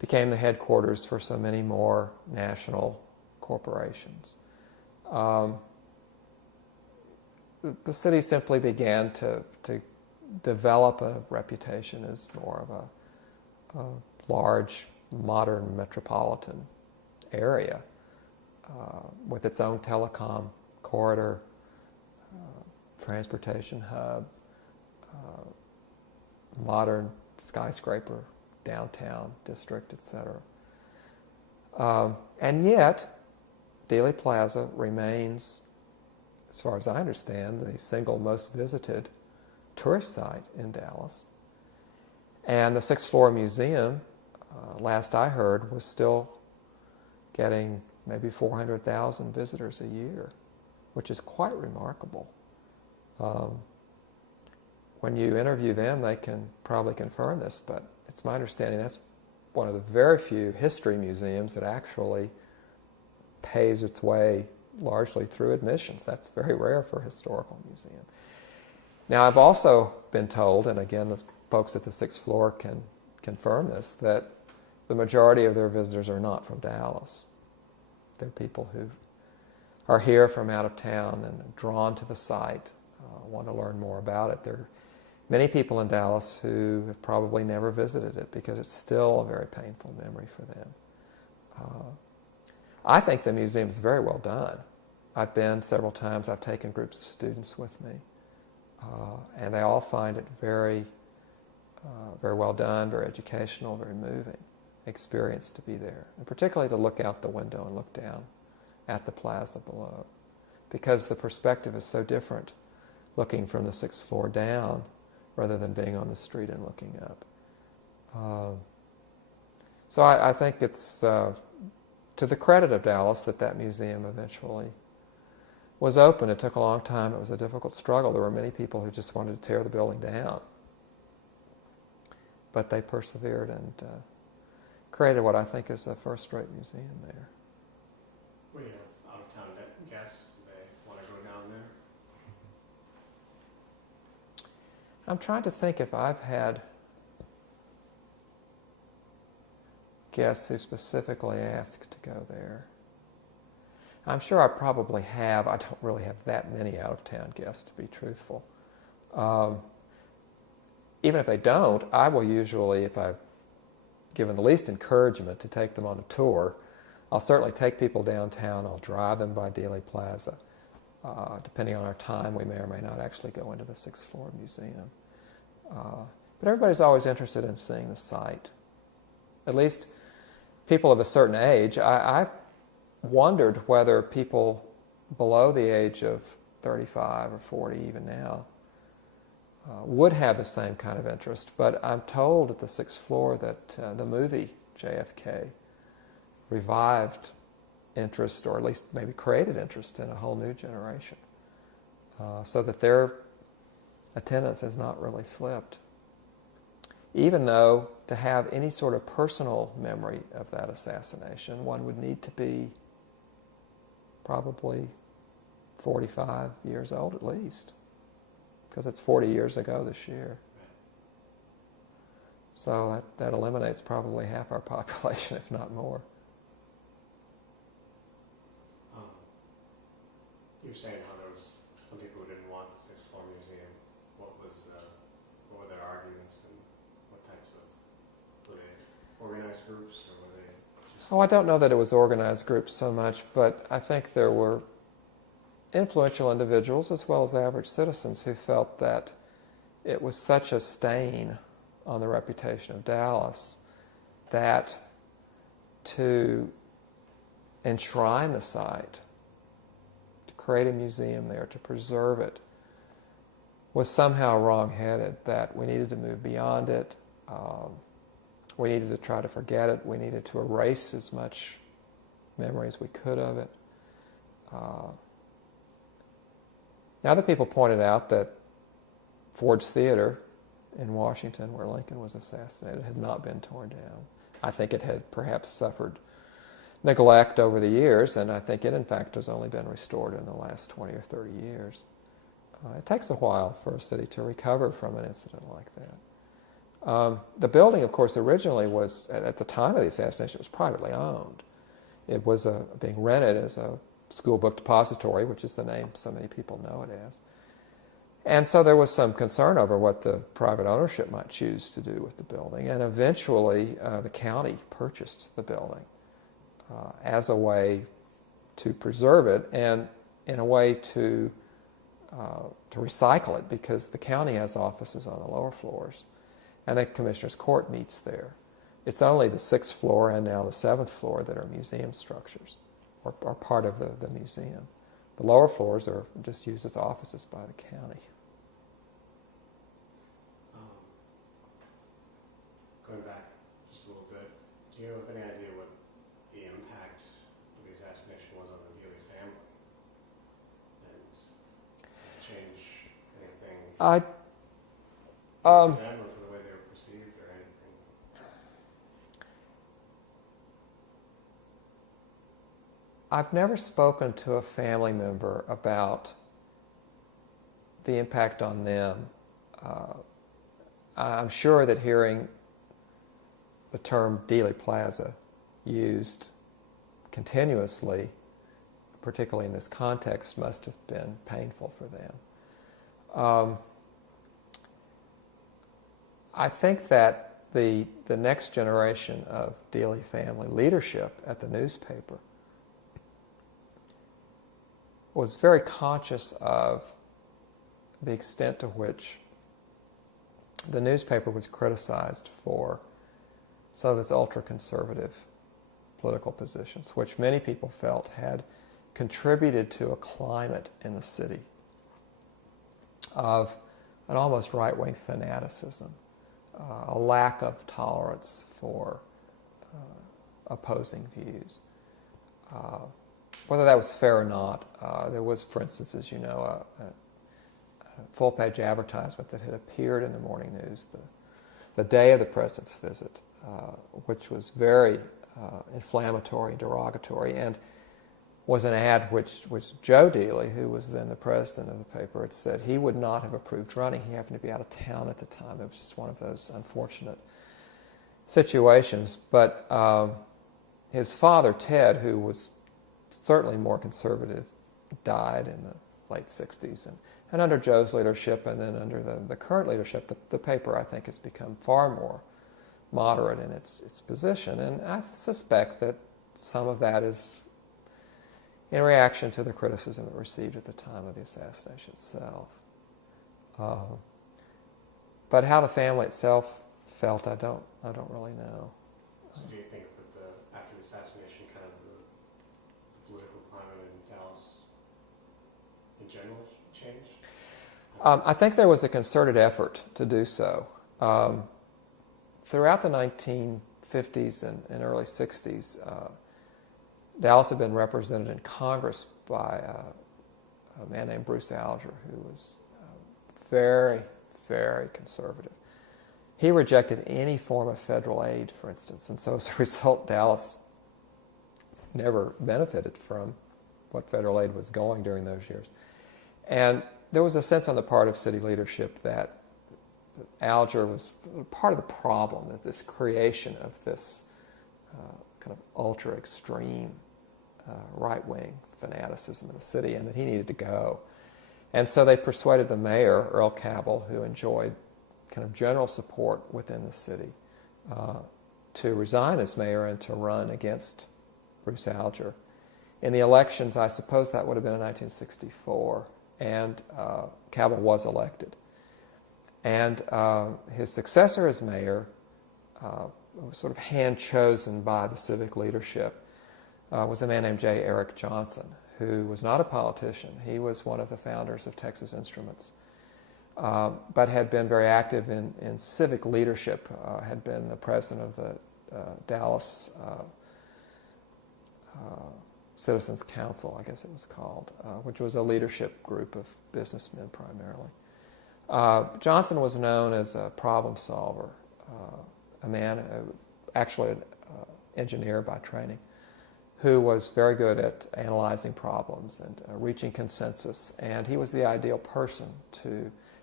became the headquarters for so many more national corporations. The city simply began to develop a reputation as more of a large, modern metropolitan area with its own telecom corridor, transportation hub, modern skyscraper, downtown district, etc. And yet, Dealey Plaza remains, as far as I understand, the single most visited tourist site in Dallas. And the sixth floor museum, last I heard, was still getting maybe 400,000 visitors a year, which is quite remarkable. When you interview them, they can probably confirm this, but it's my understanding that's one of the very few history museums that actually pays its way largely through admissions. That's very rare for a historical museum. Now, I've also been told, and again, the folks at the sixth floor can confirm this, that the majority of their visitors are not from Dallas. They're people who are here from out of town and drawn to the site, want to learn more about it. There are many people in Dallas who have probably never visited it because it's still a very painful memory for them. I think the museum is very well done. I've been several times. I've taken groups of students with me, and they all find it very, very well done, very educational, very moving experience to be there, and particularly to look out the window and look down at the plaza below, because the perspective is so different looking from the sixth floor down rather than being on the street and looking up. So I think it's to the credit of Dallas that museum eventually was open. It took a long time. It was a difficult struggle. There were many people who just wanted to tear the building down. But they persevered and created what I think is a first-rate museum there. When you have out-of-town guests, do they want to go down there? I'm trying to think if I've had guests who specifically asked to go there. I'm sure I probably have. I don't really have that many out-of-town guests, to be truthful. Even if they don't, I will usually, if I've given the least encouragement to take them on a tour, I'll certainly take people downtown. I'll drive them by Dealey Plaza. Depending on our time, we may or may not actually go into the sixth floor museum. But everybody's always interested in seeing the site. At least people of a certain age. I've wondered whether people below the age of 35 or 40 even now would have the same kind of interest. But I'm told at the sixth floor that the movie JFK revived interest, or at least maybe created interest in a whole new generation, so that their attendance has not really slipped. Even though to have any sort of personal memory of that assassination, one would need to be probably 45 years old at least, because it's 40 years ago this year. So that eliminates probably half our population, if not more. You were saying how there was some people who didn't want the sixth floor museum. What were their arguments, and what types of, were they organized groups, or were they just... Oh, I don't know that it was organized groups so much, but I think there were influential individuals as well as average citizens who felt that it was such a stain on the reputation of Dallas that to enshrine the site, to create a museum there, to preserve it, was somehow wrong-headed, that we needed to move beyond it, we needed to try to forget it, we needed to erase as much memory as we could of it. Now, other people pointed out that Ford's Theater in Washington, where Lincoln was assassinated, had not been torn down. I think it had perhaps suffered neglect over the years, and I think it, in fact, has only been restored in the last 20 or 30 years. It takes a while for a city to recover from an incident like The building, of course, originally was, at the time of the assassination, it was privately owned. It was being rented as a school book depository, which is the name so many people know it as. And so there was some concern over what the private ownership might choose to do with the building. And eventually, the county purchased the building as a way to preserve it and in a way to recycle it, because the county has offices on the lower floors, and the Commissioner's Court meets there. It's only the 6th floor and now the 7th floor that are museum structures, or part of the museum. The lower floors are just used as offices by the county. Going back just a little bit, do you have any idea what the impact of the assassination was on the Dealey family? And did it change anything for them or for the way they were perceived or anything? I've never spoken to a family member about the impact on them. I'm sure that hearing the term Dealey Plaza used continuously, particularly in this context, must have been painful for them. I think that the next generation of Dealey family leadership at the newspaper was very conscious of the extent to which the newspaper was criticized for some of its ultra-conservative political positions, which many people felt had contributed to a climate in the city of an almost right-wing fanaticism, a lack of tolerance for opposing views. Whether that was fair or not, there was, for instance, as you know, a full-page advertisement that had appeared in the morning news the day of the president's visit, which was very inflammatory, derogatory, and was an ad which Joe Dealey, who was then the president of the paper, had said he would not have approved running. He happened to be out of town at the time. It was just one of those unfortunate situations. But his father, Ted, who was certainly more conservative, died in the late 60s. And under Joe's leadership and then under the current leadership, the paper, I think, has become far more moderate in its position. And I suspect that some of that is in reaction to the criticism it received at the time of the assassination itself. But how the family itself felt, I don't really know. So do you think that after the assassination, kind of the political climate in Dallas in general changed? I think there was a concerted effort to do so. Throughout the 1950s and early 60s, Dallas had been represented in Congress by a man named Bruce Alger, who was very, very conservative. He rejected any form of federal aid, for instance, and so as a result, Dallas never benefited from what federal aid was going during those years. And there was a sense on the part of city leadership that Alger was part of the problem, that this creation of this kind of ultra-extreme right-wing fanaticism in the city, and that he needed to go. And so they persuaded the mayor, Earl Cabell, who enjoyed kind of general support within the city, to resign as mayor and to run against Bruce Alger. In the elections, I suppose that would have been in 1964, and Cabell was elected. And his successor as mayor was sort of hand-chosen by the civic leadership, was a man named J. Eric Johnson, who was not a politician. He was one of the founders of Texas Instruments, but had been very active in civic leadership, had been the president of the Dallas Citizens Council, I guess it was called, which was a leadership group of businessmen primarily. Johnson was known as a problem solver, a man, actually an engineer by training, who was very good at analyzing problems and reaching consensus. And he was the ideal person to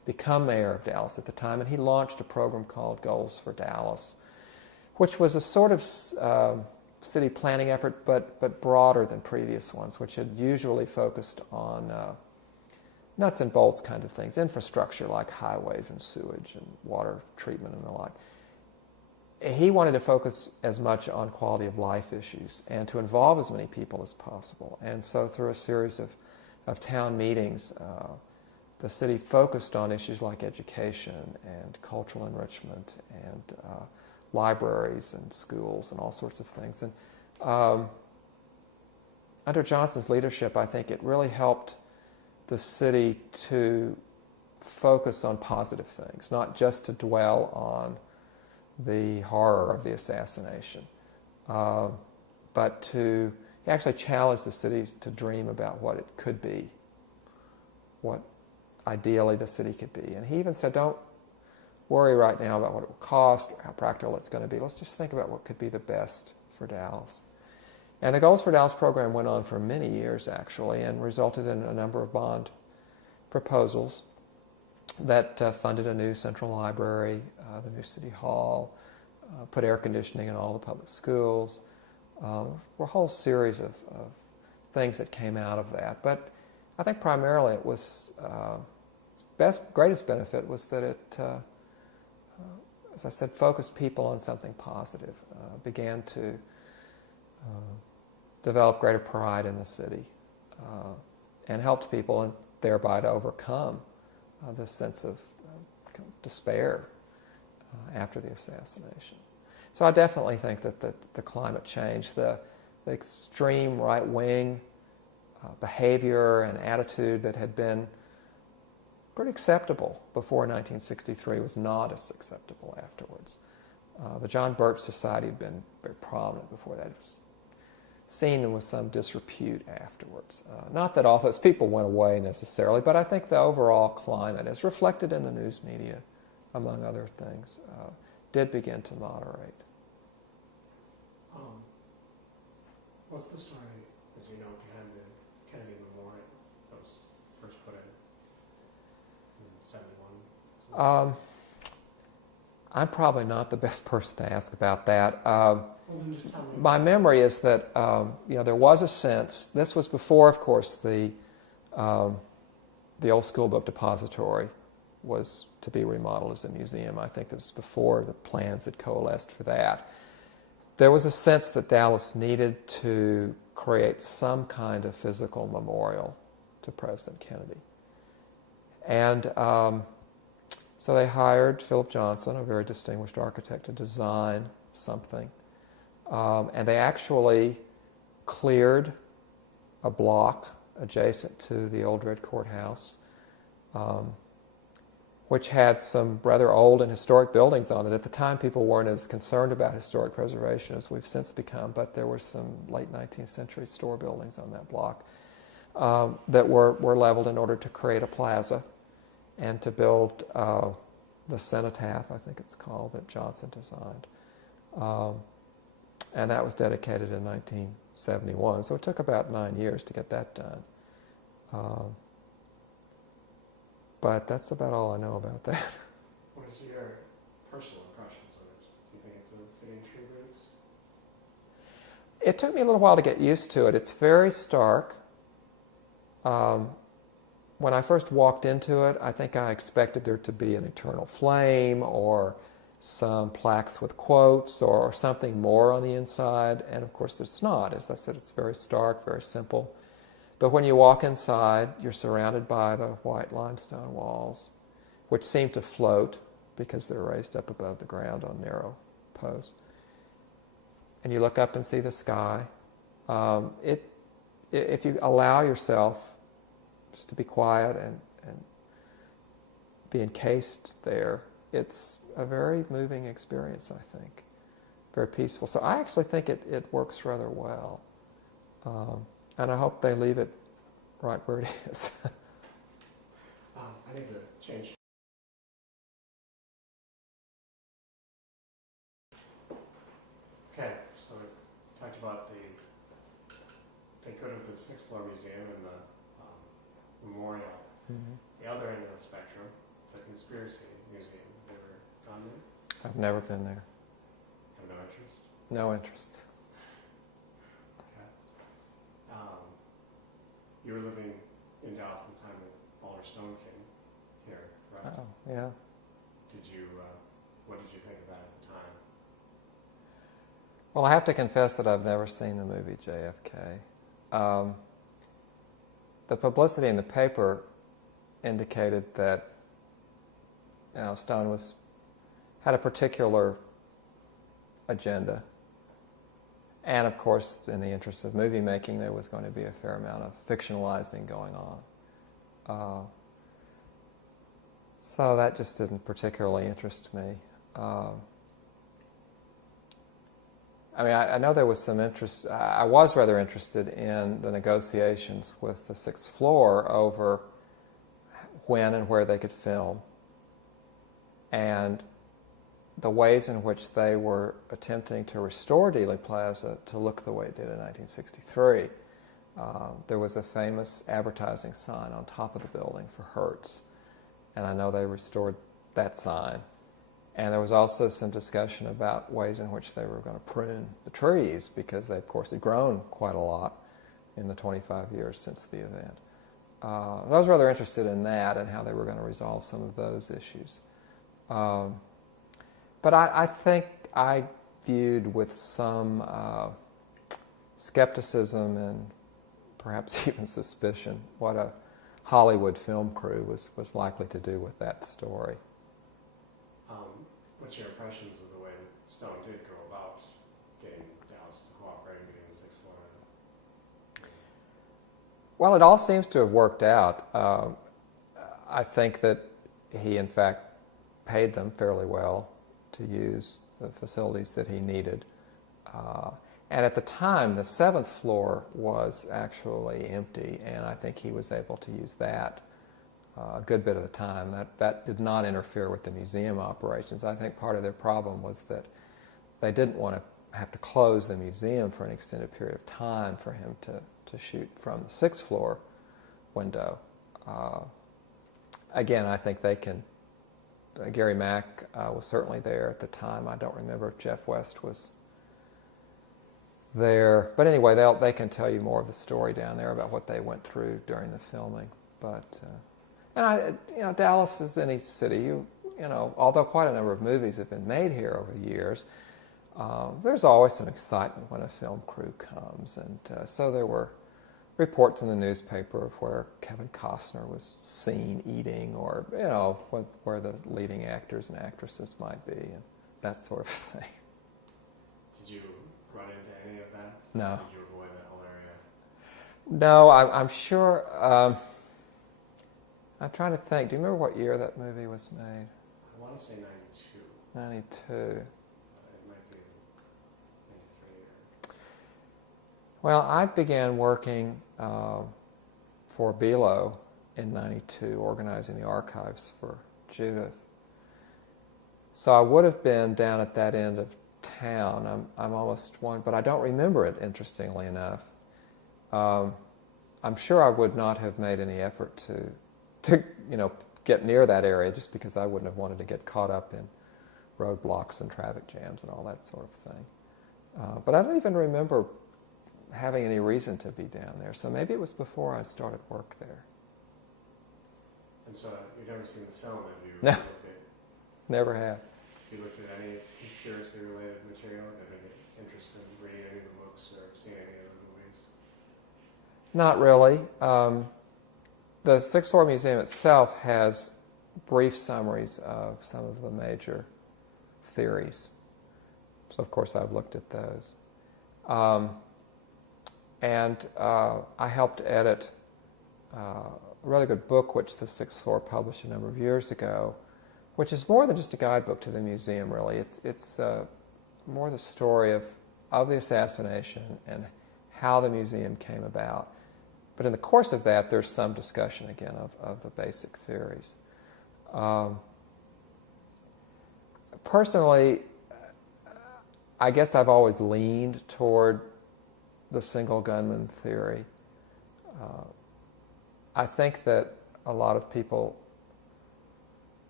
become mayor of Dallas at the time, and he launched a program called Goals for Dallas, which was a sort of city planning effort, but broader than previous ones, which had usually focused on nuts and bolts kind of things, infrastructure like highways and sewage and water treatment and the like. He wanted to focus as much on quality of life issues and to involve as many people as possible. And so through a series of town meetings, the city focused on issues like education and cultural enrichment and libraries and schools and all sorts of things. And under Johnson's leadership, I think it really helped the city to focus on positive things, not just to dwell on the horror of the assassination, but to actually challenge the city to dream about what it could be, what ideally the city could be. And he even said, don't worry right now about what it will cost or how practical it's going to be. Let's just think about what could be the best for Dallas. And the Goals for Dallas program went on for many years, actually, and resulted in a number of bond proposals that funded a new central library, the new city hall, put air conditioning in all the public schools, a whole series of things that came out of that. But I think primarily it was, its greatest benefit was that it, as I said, focused people on something positive, began to develop greater pride in the city, and helped people and thereby to overcome this sense of despair after the assassination. So I definitely think that the climate change, the extreme right-wing behavior and attitude that had been pretty acceptable before 1963 was not as acceptable afterwards. The John Birch Society had been very prominent before that. It was seen with some disrepute afterwards. Not that all those people went away necessarily, but I think the overall climate, as reflected in the news media, among other things, did begin to moderate. What's the story, as you know, behind the Kennedy Memorial that was first put in 71? I'm probably not the best person to ask about that. Well, then just tell me. My memory is that there was a sense. This was before, of course, the old school book depository was to be remodeled as a museum. I think it was before the plans had coalesced for that. There was a sense that Dallas needed to create some kind of physical memorial to President Kennedy, and so they hired Philip Johnson, a very distinguished architect, to design something. And they actually cleared a block adjacent to the old Red Courthouse, which had some rather old and historic buildings on it. At the time, people weren't as concerned about historic preservation as we've since become, but there were some late 19th century store buildings on that block that were leveled in order to create a plaza and to build the cenotaph, I think it's called, that Johnson designed. And that was dedicated in 1971. So it took about 9 years to get that done. But that's about all I know about that. What is your personal impressions of it? Do you think it's a fitting tribute? It took me a little while to get used to it. It's very stark. When I first walked into it, I think I expected there to be an eternal flame or some plaques with quotes or something more on the inside, and of course it's not. As I said, it's very stark, very simple. But when you walk inside, you're surrounded by the white limestone walls, which seem to float because they're raised up above the ground on narrow posts. And you look up and see the sky. If you allow yourself just to be quiet and be encased there, it's a very moving experience, I think. Very peaceful. So I actually think it works rather well. And I hope they leave it right where it is. I need to change. Okay, so we talked about the good of the sixth floor museum and the memorial. Mm-hmm. The other end of the spectrum the Conspiracy Museum. Have you ever gone there? I've never been there. Have no interest? No interest. Okay. You were living in Dallas at the time that Oliver Stone came here, right? Oh, yeah. What did you think of that at the time? Well, I have to confess that I've never seen the movie JFK. The publicity in the paper indicated that Stone had a particular agenda, and of course, in the interest of movie making, there was going to be a fair amount of fictionalizing going on. So that just didn't particularly interest me. I know there was some interest. I was rather interested in the negotiations with the sixth floor over when and where they could film, and the ways in which they were attempting to restore Dealey Plaza to look the way it did in 1963. There was a famous advertising sign on top of the building for Hertz, and I know they restored that sign. And there was also some discussion about ways in which they were going to prune the trees, because they, of course, had grown quite a lot in the 25 years since the event. I was rather interested in that and how they were going to resolve some of those issues. But I think I viewed with some skepticism and perhaps even suspicion what a Hollywood film crew was likely to do with that story. What's your impressions of the way that Stone did go about getting Dallas to cooperate and getting the sixth floor? Well, it all seems to have worked out. I think that he, in fact, paid them fairly well to use the facilities that he needed. And at the time, the seventh floor was actually empty, and I think he was able to use that a good bit of the time. That did not interfere with the museum operations. I think part of their problem was that they didn't want to have to close the museum for an extended period of time for him to shoot from the sixth floor window. Again, I think they can... Gary Mack was certainly there at the time. I don't remember if Jeff West was there. But anyway, they can tell you more of the story down there about what they went through during the filming. But... Dallas is any city. Although quite a number of movies have been made here over the years, there's always some excitement when a film crew comes, and so there were reports in the newspaper of where Kevin Costner was seen eating, or where the leading actors and actresses might be, and that sort of thing. Did you run into any of that? No. Did you avoid that whole area? No, I'm sure. I'm trying to think. Do you remember what year that movie was made? I want to say 92. 92. It might be 93. Well, I began working for Bealo in 92, organizing the archives for Judith. So I would have been down at that end of town. I'm almost one, but I don't remember it, interestingly enough. I'm sure I would not have made any effort to get near that area, just because I wouldn't have wanted to get caught up in roadblocks and traffic jams and all that sort of thing. But I don't even remember having any reason to be down there, so maybe it was before I started work there. And so you've never seen the film, have you? No. Looked at, Never have. have you looked at any conspiracy-related material? Have you any interest in reading any of the books or seeing any of the movies? Not really. The Sixth Floor Museum itself has brief summaries of some of the major theories. So, of course, I've looked at those. I helped edit a rather good book which the Sixth Floor published a number of years ago, which is more than just a guidebook to the museum, really. It's more the story of the assassination and how the museum came about. But in the course of that, there's some discussion, again, of the basic theories. Personally, I guess I've always leaned toward the single gunman theory. I think that a lot of people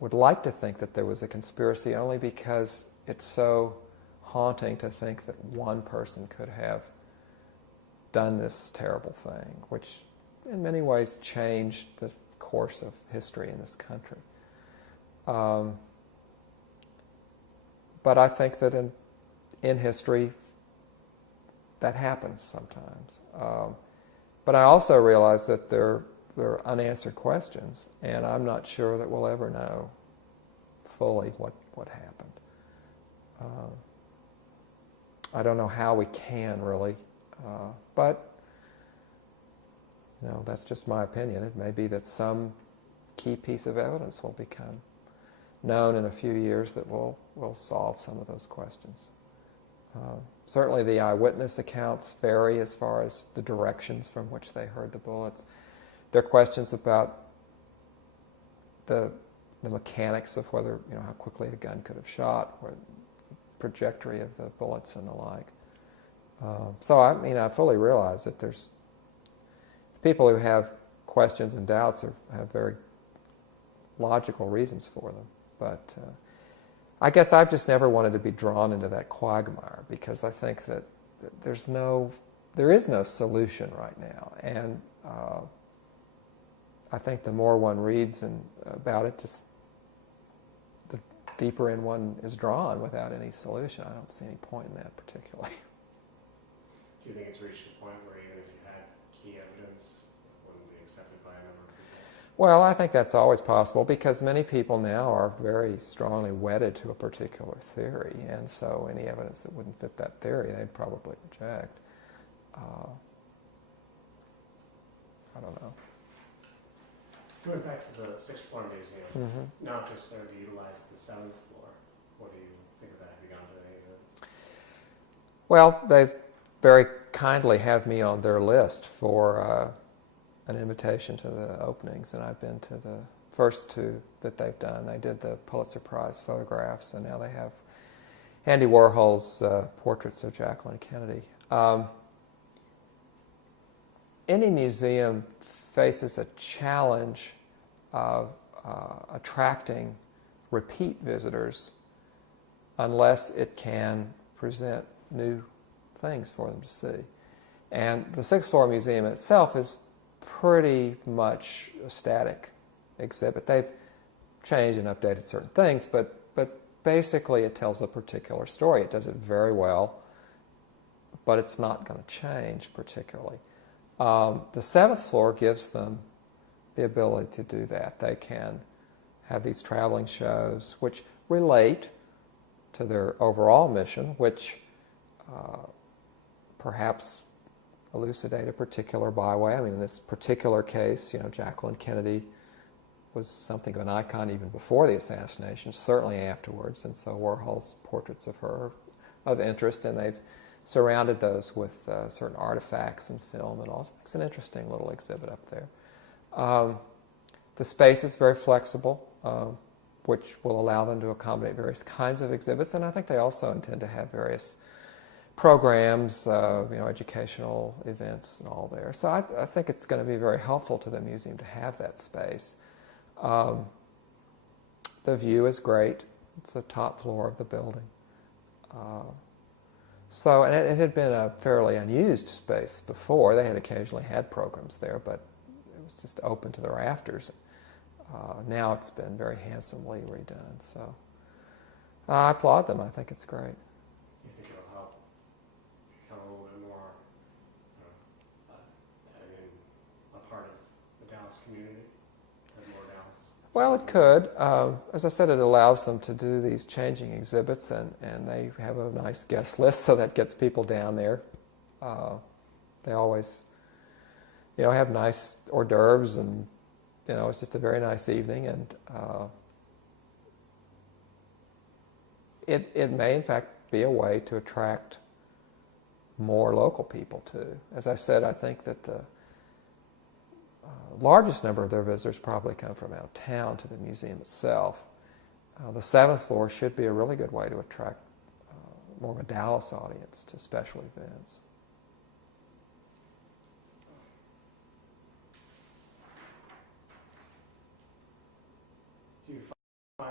would like to think that there was a conspiracy only because it's so haunting to think that one person could have done this terrible thing, which in many ways changed the course of history in this country. But I think that in history, that happens sometimes. But I also realize that there are unanswered questions, and I'm not sure that we'll ever know fully what happened. I don't know how we can really, but that's just my opinion. It may be that some key piece of evidence will become known in a few years that will solve some of those questions. Certainly the eyewitness accounts vary as far as the directions from which they heard the bullets. There are questions about the mechanics of whether, how quickly a gun could have shot, or trajectory of the bullets and the like. So I fully realize that there's people who have questions and doubts have very logical reasons for them. But I guess I've just never wanted to be drawn into that quagmire, because I think that there is no solution right now. And I think the more one reads about it, just the deeper in one is drawn without any solution. I don't see any point in that particularly. Do you think it's reached a point where even if you had key evidence, it wouldn't be accepted by a number of people? Well, I think that's always possible, because many people now are very strongly wedded to a particular theory, and so any evidence that wouldn't fit that theory, they'd probably reject. I don't know. Going back to the sixth floor museum, Mm-hmm. now that they're to utilize the seventh floor, what do you think of that? Have you gone to any of it? Well, they very kindly have me on their list for an invitation to the openings, and I've been to the first two that they've done. They did the Pulitzer Prize photographs, and now they have Andy Warhol's portraits of Jacqueline Kennedy. Any museum faces a challenge of attracting repeat visitors unless it can present new things for them to see. And the sixth floor museum itself is pretty much a static exhibit. They've changed and updated certain things, but basically it tells a particular story. It does it very well, but it's not going to change particularly. The seventh floor gives them the ability to do that. They can have these traveling shows which relate to their overall mission, which perhaps elucidate a particular byway. I mean, in this particular case, Jacqueline Kennedy was something of an icon even before the assassination, certainly afterwards, and so Warhol's portraits of her are of interest, and they've surrounded those with certain artifacts and film and all. It's an interesting little exhibit up there. The space is very flexible, which will allow them to accommodate various kinds of exhibits, and I think they also intend to have various programs, educational events and all there. So I think it's going to be very helpful to the museum to have that space. The view is great. It's the top floor of the building. And it had been a fairly unused space before. They had occasionally had programs there, but it was just open to the rafters. Now it's been very handsomely redone. So I applaud them. I think it's great. You think it'll help become a little bit more a part of the Dallas community? More Dallas? Well, it could. As I said, it allows them to do these changing exhibits, and they have a nice guest list, so that gets people down there. They always, have nice hors d'oeuvres, and it's just a very nice evening, and it may, in fact, be a way to attract more local people, too. As I said, I think that the largest number of their visitors probably come from out of town to the museum itself. The seventh floor should be a really good way to attract more of a Dallas audience to special events. Do you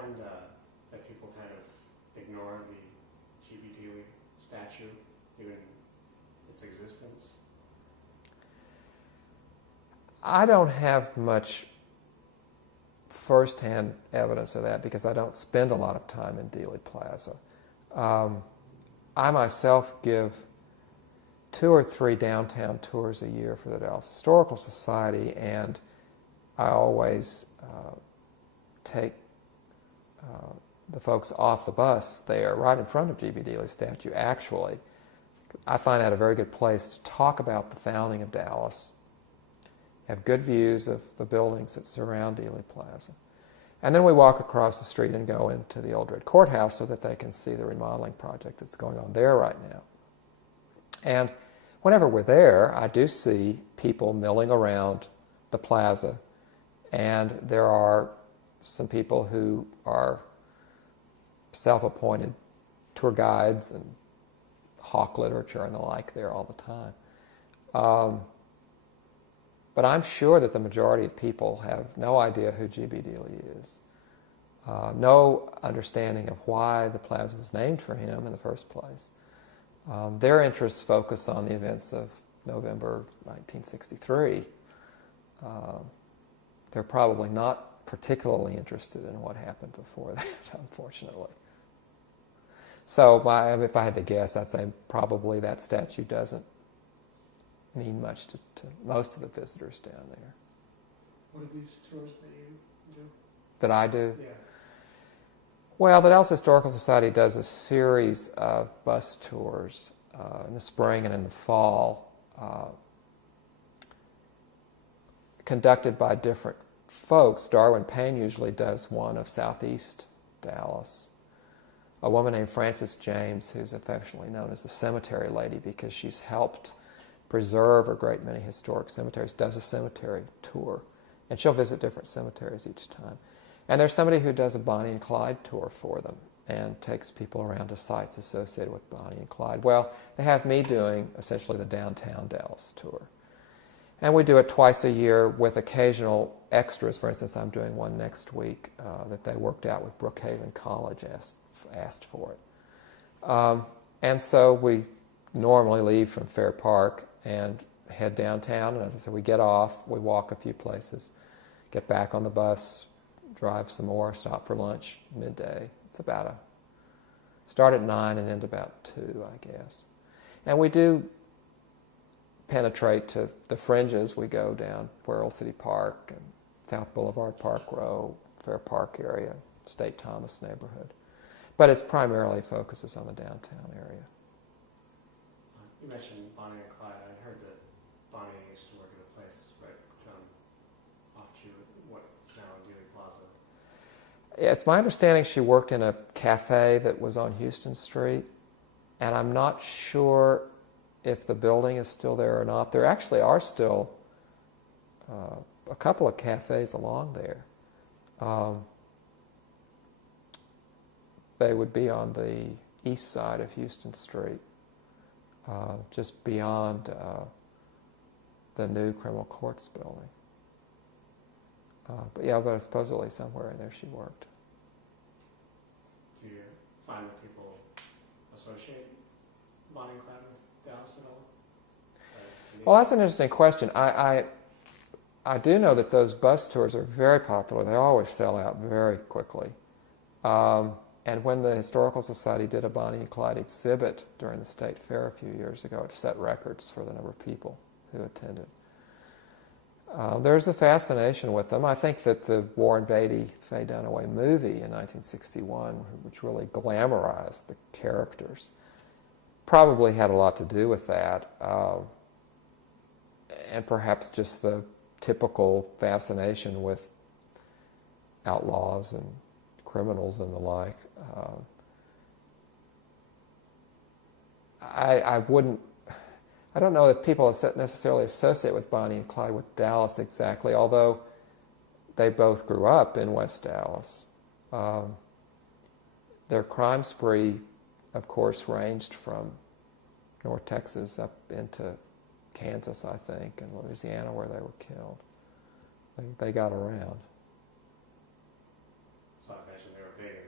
find that people kind of ignore the G.B. Dealey statue, even its existence? I don't have much first-hand evidence of that because I don't spend a lot of time in Dealey Plaza. I myself give 2 or 3 downtown tours a year for the Dallas Historical Society, and I always take the folks off the bus there, right in front of G.B. Dealey's statue, actually. I find that a very good place to talk about the founding of Dallas, have good views of the buildings that surround Dealey Plaza. And then we walk across the street and go into the old Red Courthouse so that they can see the remodeling project that's going on there right now. And whenever we're there, I do see people milling around the plaza, and there are some people who are self-appointed tour guides and hawk literature and the like there all the time. But I'm sure that the majority of people have no idea who G.B. Dealey is, no understanding of why the plaza was named for him in the first place. Their interests focus on the events of November 1963. They're probably not particularly interested in what happened before that, unfortunately. So if I had to guess, I'd say probably that statue doesn't mean much to most of the visitors down there. What are these tours that you do? That I do? Yeah. Well, the Dallas Historical Society does a series of bus tours in the spring and in the fall, conducted by different folks. Darwin Payne usually does one of Southeast Dallas. A woman named Frances James, who's affectionately known as the Cemetery Lady because she's helped preserve a great many historic cemeteries, does a cemetery tour. And she'll visit different cemeteries each time. And there's somebody who does a Bonnie and Clyde tour for them and takes people around to sites associated with Bonnie and Clyde. Well, they have me doing essentially the downtown Dallas tour. And we do it twice a year with occasional extras. For instance, I'm doing one next week that they worked out with Brookhaven College, asked for it. And so we normally leave from Fair Park and head downtown. And as I said, we get off, we walk a few places, get back on the bus, drive some more, stop for lunch midday. It's start at 9 and end about 2, I guess. And we do penetrate to the fringes. We go down Worrell City Park and South Boulevard, Park Row, Fair Park area, State Thomas neighborhood. But it primarily focuses on the downtown area. You mentioned Bonnie and Clyde. I heard that Bonnie used to work at a place right off what's now in Dealey Plaza. Yeah, it's my understanding she worked in a cafe that was on Houston Street, and I'm not sure if the building is still there or not. There actually are still a couple of cafes along there. They would be on the east side of Houston Street, just beyond the new criminal courts building. But supposedly somewhere in there she worked. Do you find that people associate Bonnie and Clyde with Dallas at all? Well, that's an interesting question. I do know that those bus tours are very popular. They always sell out very quickly. And when the Historical Society did a Bonnie and Clyde exhibit during the State Fair a few years ago, it set records for the number of people who attended. There's a fascination with them. I think that the Warren Beatty Faye Dunaway movie in 1961, which really glamorized the characters, probably had a lot to do with that. And perhaps just the typical fascination with outlaws and criminals and the like. I don't know that people necessarily associate with Bonnie and Clyde with Dallas exactly, although they both grew up in West Dallas. Their crime spree, of course, ranged from North Texas up into Kansas, I think, and Louisiana, where they were killed. They got around. So I imagine they were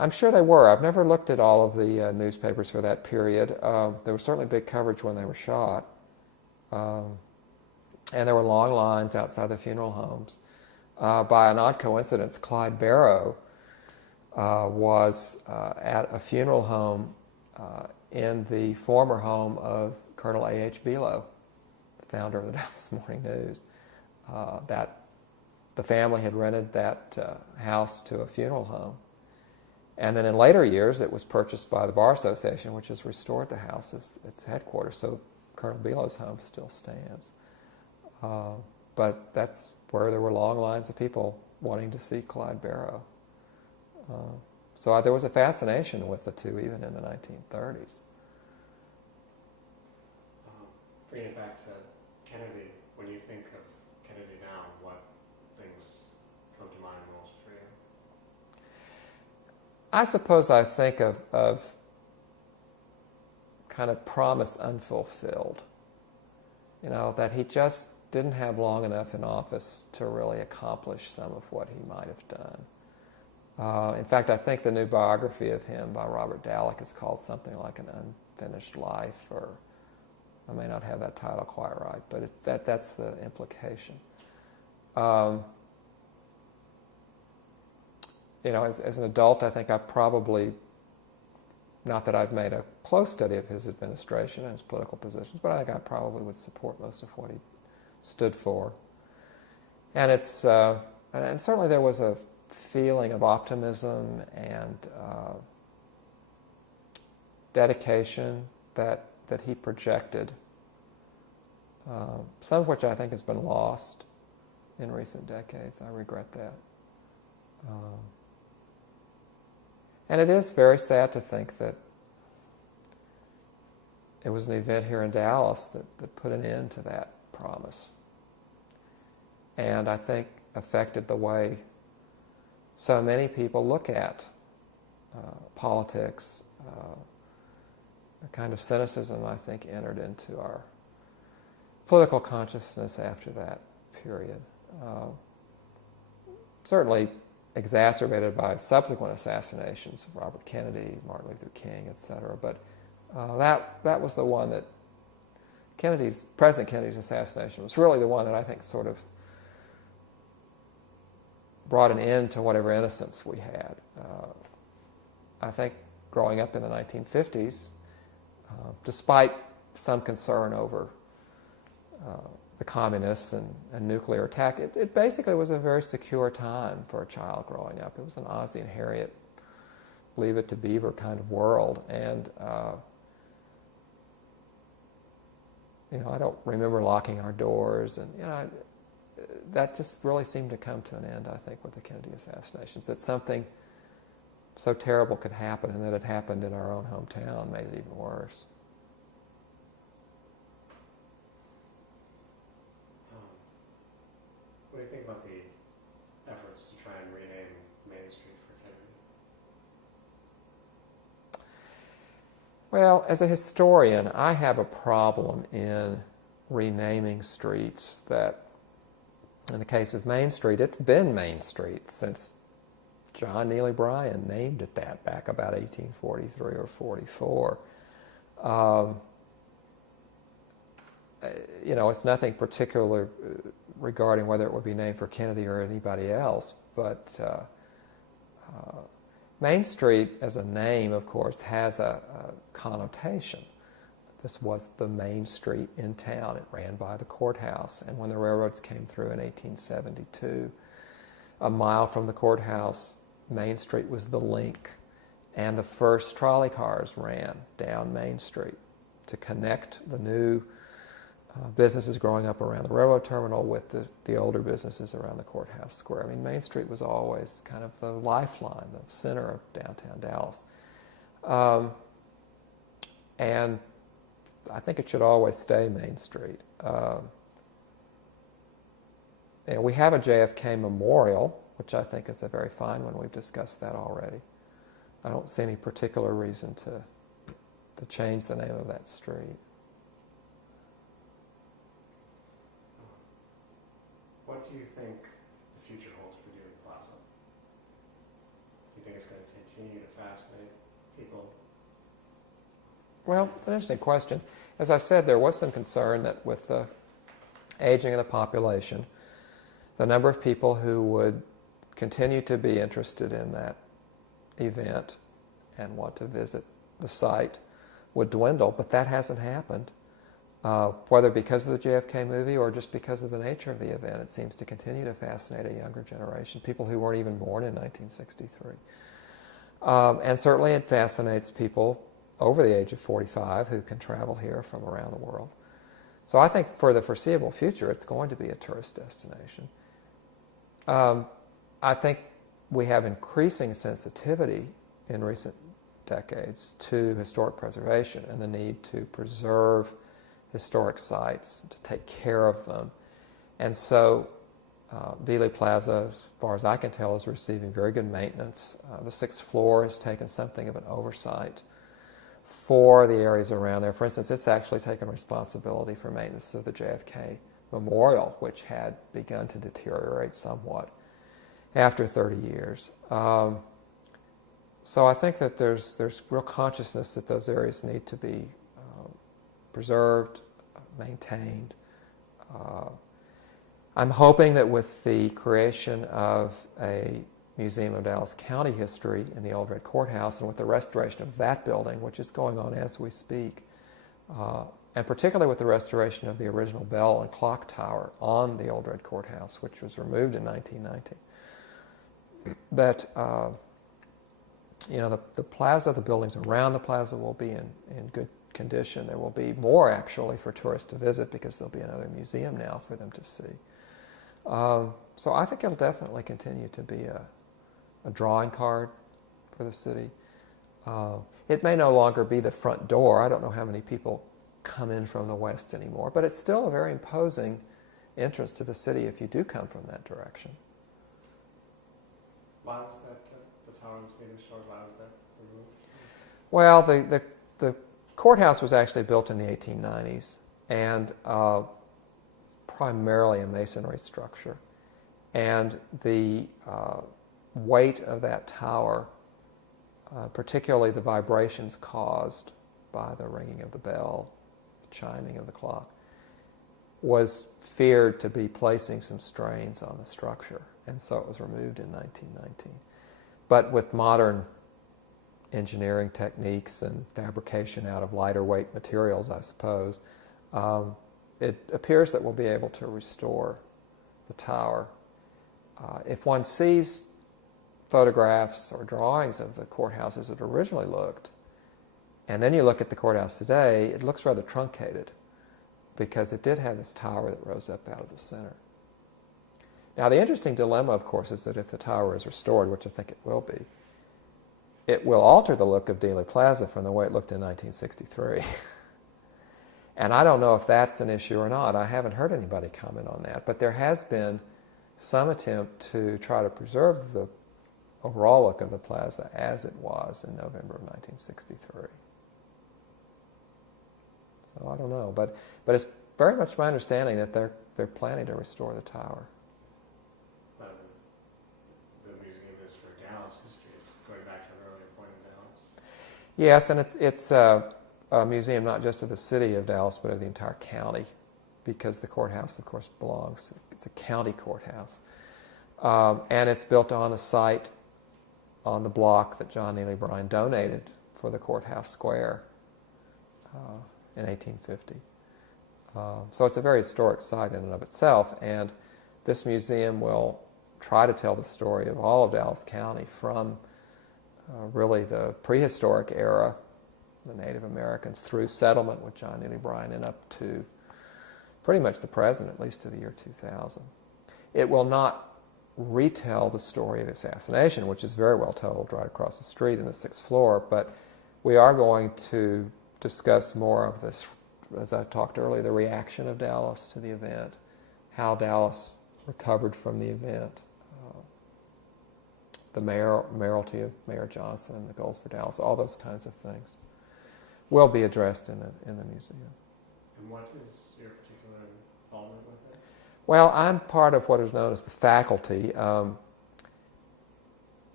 I'm sure they were. I've never looked at all of the newspapers for that period. There was certainly big coverage when they were shot. And there were long lines outside the funeral homes. By an odd coincidence, Clyde Barrow was at a funeral home in the former home of Colonel A.H. Below, the founder of the Dallas Morning News. That the family had rented that house to a funeral home. And then in later years, it was purchased by the Bar Association, which has restored the house as its headquarters. So Colonel Below's home still stands. But that's where there were long lines of people wanting to see Clyde Barrow. So there was a fascination with the two even in the 1930s. Bringing it back to Kennedy, when you think of Kennedy now, what things come to mind most for you? I suppose I think of kind of promise unfulfilled. You know, that he just didn't have long enough in office to really accomplish some of what he might have done. In fact, I think the new biography of him by Robert Dallek is called something like An Unfinished Life, or I may not have that title quite right, but that's the implication. You know, as an adult, I think I probably, not that I've made a close study of his administration and his political positions, but I think I probably would support most of what he stood for. And it's and certainly there was a feeling of optimism and dedication that he projected, some of which I think has been lost in recent decades. I regret that. And it is very sad to think that it was an event here in Dallas that put an end to that promise. And I think affected the way so many people look at politics. A kind of cynicism, I think, entered into our political consciousness after that period. Certainly exacerbated by subsequent assassinations of Robert Kennedy, Martin Luther King, etc. But that was the one that President Kennedy's assassination was really the one that I think sort of brought an end to whatever innocence we had. I think growing up in the 1950s, despite some concern over the communists and nuclear attack, it basically was a very secure time for a child growing up. It was an Ozzie and Harriet, Leave It to Beaver kind of world. And you know, I don't remember locking our doors, and you know, that just really seemed to come to an end, I think, with the Kennedy assassinations. That something so terrible could happen, and that it happened in our own hometown made it even worse. What do you think about the efforts to try and rename Main Street for Kennedy? Well, as a historian, I have a problem in renaming streets that, in the case of Main Street, it's been Main Street since John Neely Bryan named it that back about 1843 or 44. You know, it's nothing particular regarding whether it would be named for Kennedy or anybody else, but Main Street as a name, of course, has a connotation. This was the main street in town. It ran by the courthouse, and when the railroads came through in 1872, a mile from the courthouse, Main Street was the link, and the first trolley cars ran down Main Street to connect the new businesses growing up around the railroad terminal with the older businesses around the courthouse square. I mean, Main Street was always kind of the lifeline, the center of downtown Dallas. And I think it should always stay Main Street. And we have a JFK memorial, which I think is a very fine one. We've discussed that already. I don't see any particular reason to change the name of that street. What do you think the future holds for Dealey Plaza? Do you think think it's going to continue to fascinate people? Well, it's an interesting question. As I said, there was some concern that with the aging of the population, the number of people who would continue to be interested in that event and want to visit the site would dwindle, but that hasn't happened. Whether because of the JFK movie or just because of the nature of the event, it seems to continue to fascinate a younger generation, people who weren't even born in 1963. And certainly it fascinates people over the age of 45 who can travel here from around the world. So I think for the foreseeable future, it's going to be a tourist destination. I think we have increasing sensitivity in recent decades to historic preservation and the need to preserve historic sites, to take care of them. And so Dealey Plaza, as far as I can tell, is receiving very good maintenance. The sixth floor has taken something of an oversight for the areas around there. For instance, it's actually taken responsibility for maintenance of the JFK Memorial, which had begun to deteriorate somewhat after 30 years. So I think that there's real consciousness that those areas need to be preserved, maintained. I'm hoping that with the creation of a Museum of Dallas County History in the Old Red Courthouse and with the restoration of that building, which is going on as we speak, and particularly with the restoration of the original bell and clock tower on the Old Red Courthouse, which was removed in 1990, that the plaza, the buildings around the plaza will be in good condition. There will be more actually for tourists to visit because there'll be another museum now for them to see. So I think it'll definitely continue to be a drawing card for the city. It may no longer be the front door. I don't know how many people come in from the west anymore, but it's still a very imposing entrance to the city if you do come from that direction. Why was that, the tower that's being restored, why was that removed? Well, the courthouse was actually built in the 1890s and primarily a masonry structure. And the weight of that tower, particularly the vibrations caused by the ringing of the bell, chiming of the clock, was feared to be placing some strains on the structure. And so it was removed in 1919. But with modern engineering techniques and fabrication out of lighter weight materials, I suppose, it appears that we'll be able to restore the tower. If one sees photographs or drawings of the courthouse as it originally looked, and then you look at the courthouse today, it looks rather truncated because it did have this tower that rose up out of the center. Now, the interesting dilemma, of course, is that if the tower is restored, which I think it will be, it will alter the look of Dealey Plaza from the way it looked in 1963. And I don't know if that's an issue or not. I haven't heard anybody comment on that. But there has been some attempt to try to preserve the overall look of the plaza as it was in November of 1963. So I don't know. But it's very much my understanding that they're planning to restore the tower. The museum is for Dallas history. It's going back to an earlier point in Dallas. Yes, and it's a museum not just of the city of Dallas, but of the entire county, because the courthouse, of course, it's a county courthouse. And it's built on a site on the block that John Neely Bryan donated for the courthouse square in 1850. So it's a very historic site in and of itself, and this museum will try to tell the story of all of Dallas County from really the prehistoric era, the Native Americans, through settlement with John Neely Bryan and up to pretty much the present, at least to the year 2000. It will not retell the story of the assassination, which is very well told right across the street in the sixth floor, but we are going to discuss more of this, as I talked earlier, the reaction of Dallas to the event, how Dallas recovered from the event, the mayoralty of Mayor Johnson and the goals for Dallas, all those kinds of things will be addressed in the museum. And what is your particular involvement with it? Well, I'm part of what is known as the faculty.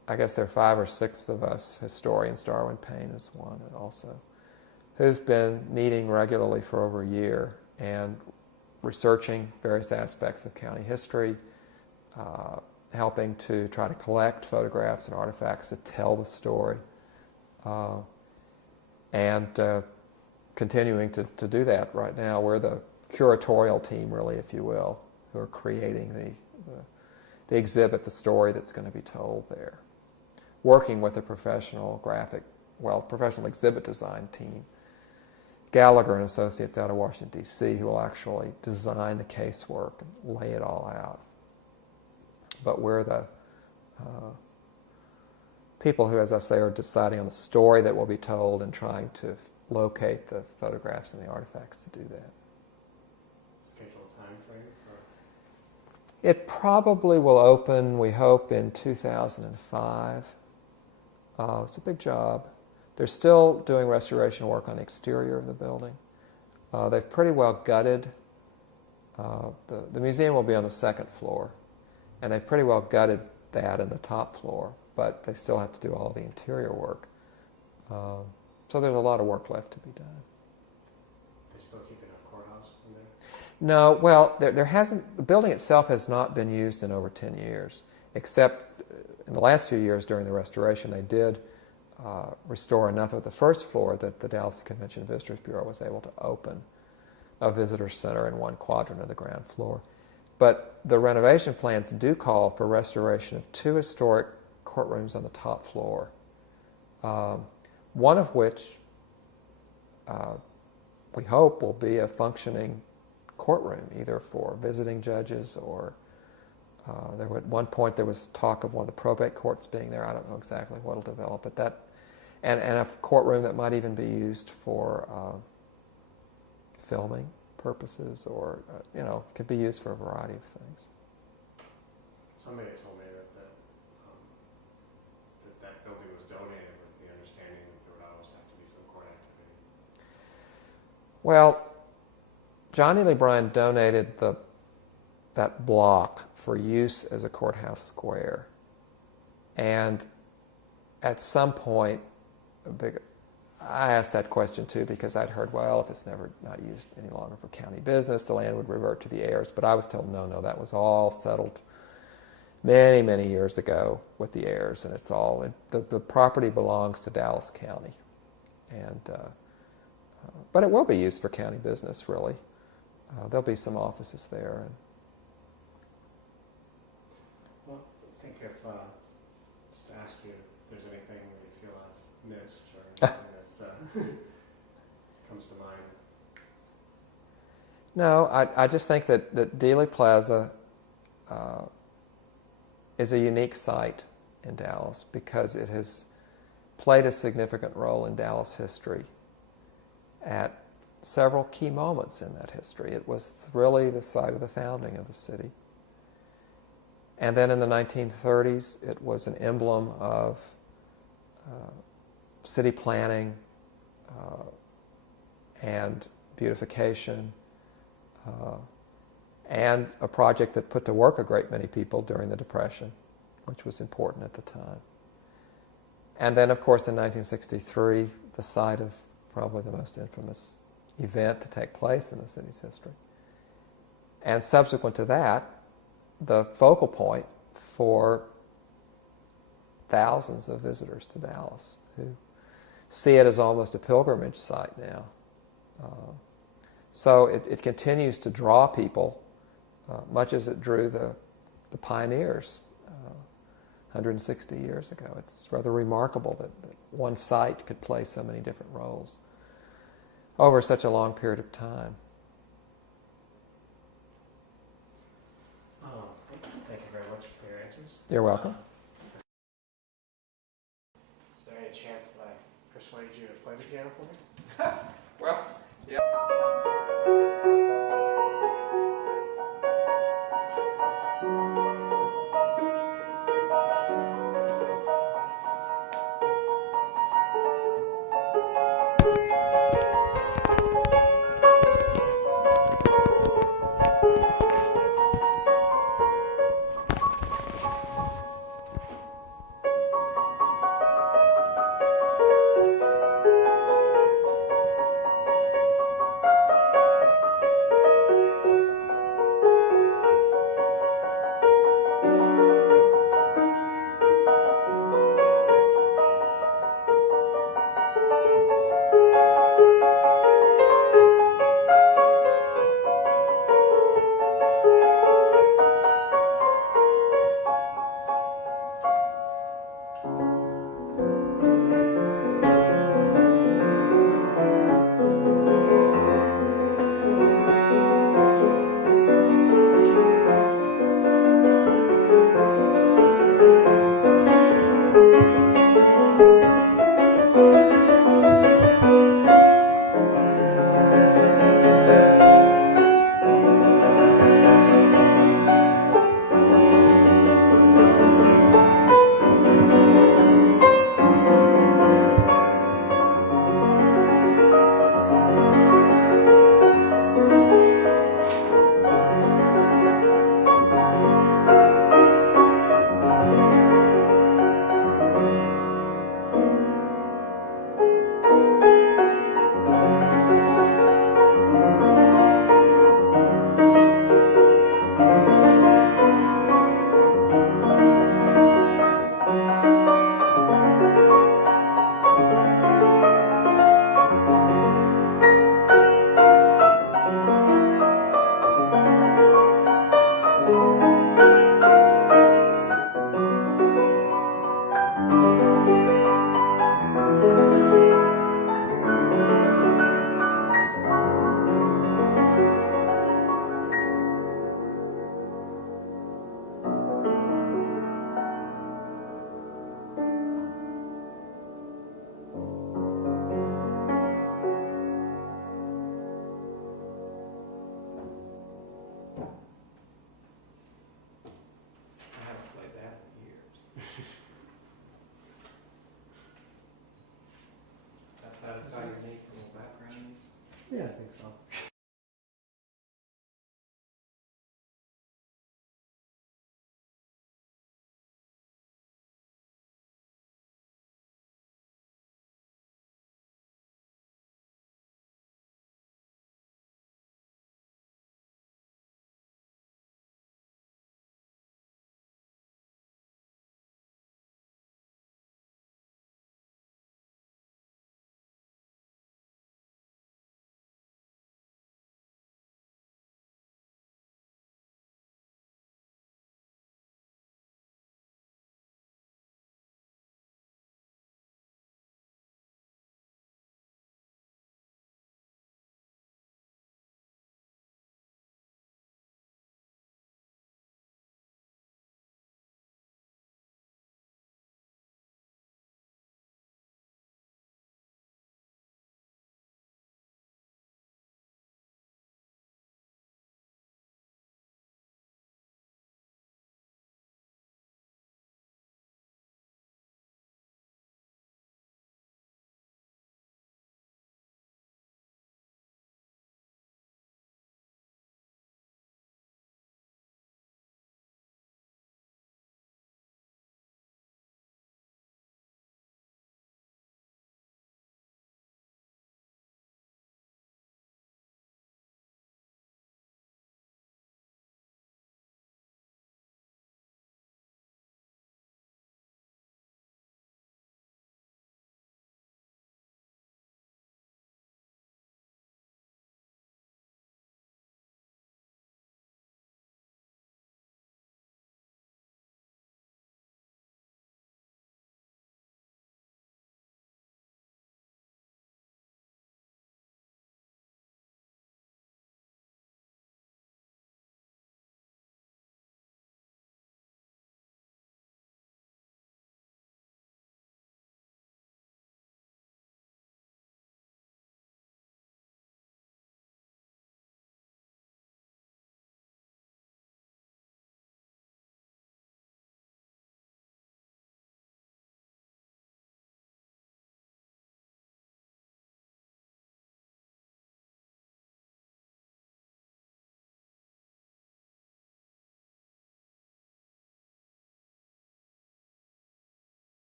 I guess there are 5 or 6 of us historians, Darwin Payne is one, and also, who've been meeting regularly for over a year and researching various aspects of county history, helping to try to collect photographs and artifacts that tell the story, and continuing to do that right now. We're the curatorial team, really, if you will, who are creating the exhibit, the story that's going to be told there. Working with a professional professional exhibit design team, Gallagher and Associates out of Washington, D.C., who will actually design the casework and lay it all out. But we're the people who, as I say, are deciding on the story that will be told and trying to locate the photographs and the artifacts to do that. Schedule time frame for? It probably will open, we hope, in 2005. It's a big job. They're still doing restoration work on the exterior of the building. They've pretty well gutted. The museum will be on the 2nd floor, and they've pretty well gutted that in the top floor, but they still have to do all the interior work. So there's a lot of work left to be done. They still keeping a courthouse in there? No, well, there hasn't. The building itself has not been used in over 10 years, except in the last few years during the restoration. They did restore enough of the first floor that the Dallas Convention and Visitors Bureau was able to open a visitor center in one quadrant of the ground floor. But the renovation plans do call for restoration of 2 historic courtrooms on the top floor, one of which we hope will be a functioning courtroom, either for visiting judges or at one point there was talk of one of the probate courts being there. I don't know exactly what will develop, but that, and a courtroom that might even be used for filming purposes, or could be used for a variety of things. Somebody told me that building was donated with the understanding that there would always have to be some court activity. Well, John Dealey Bryan donated that block for use as a courthouse square. And at some point, I asked that question too, because I'd heard, well, if it's not used any longer for county business, the land would revert to the heirs. But I was told, no, that was all settled many, many years ago with the heirs, and it's all, the property belongs to Dallas County. And but it will be used for county business, really. There'll be some offices there. Well, I think just to ask you if there's anything that you feel I've missed or anything that's comes to mind. No, I just think that Dealey Plaza is a unique site in Dallas because it has played a significant role in Dallas history at several key moments in that history. It was really the site of the founding of the city. And then in the 1930s, it was an emblem of city planning and beautification, and a project that put to work a great many people during the Depression, which was important at the time. And then, of course, in 1963, the site of probably the most infamous event to take place in the city's history. And subsequent to that, the focal point for thousands of visitors to Dallas who see it as almost a pilgrimage site now. So it continues to draw people, much as it drew the pioneers 160 years ago. It's rather remarkable that one site could play so many different roles over such a long period of time. Thank you very much for your answers. You're welcome. Is there any chance that I persuade you to play the piano for me? Well, yeah.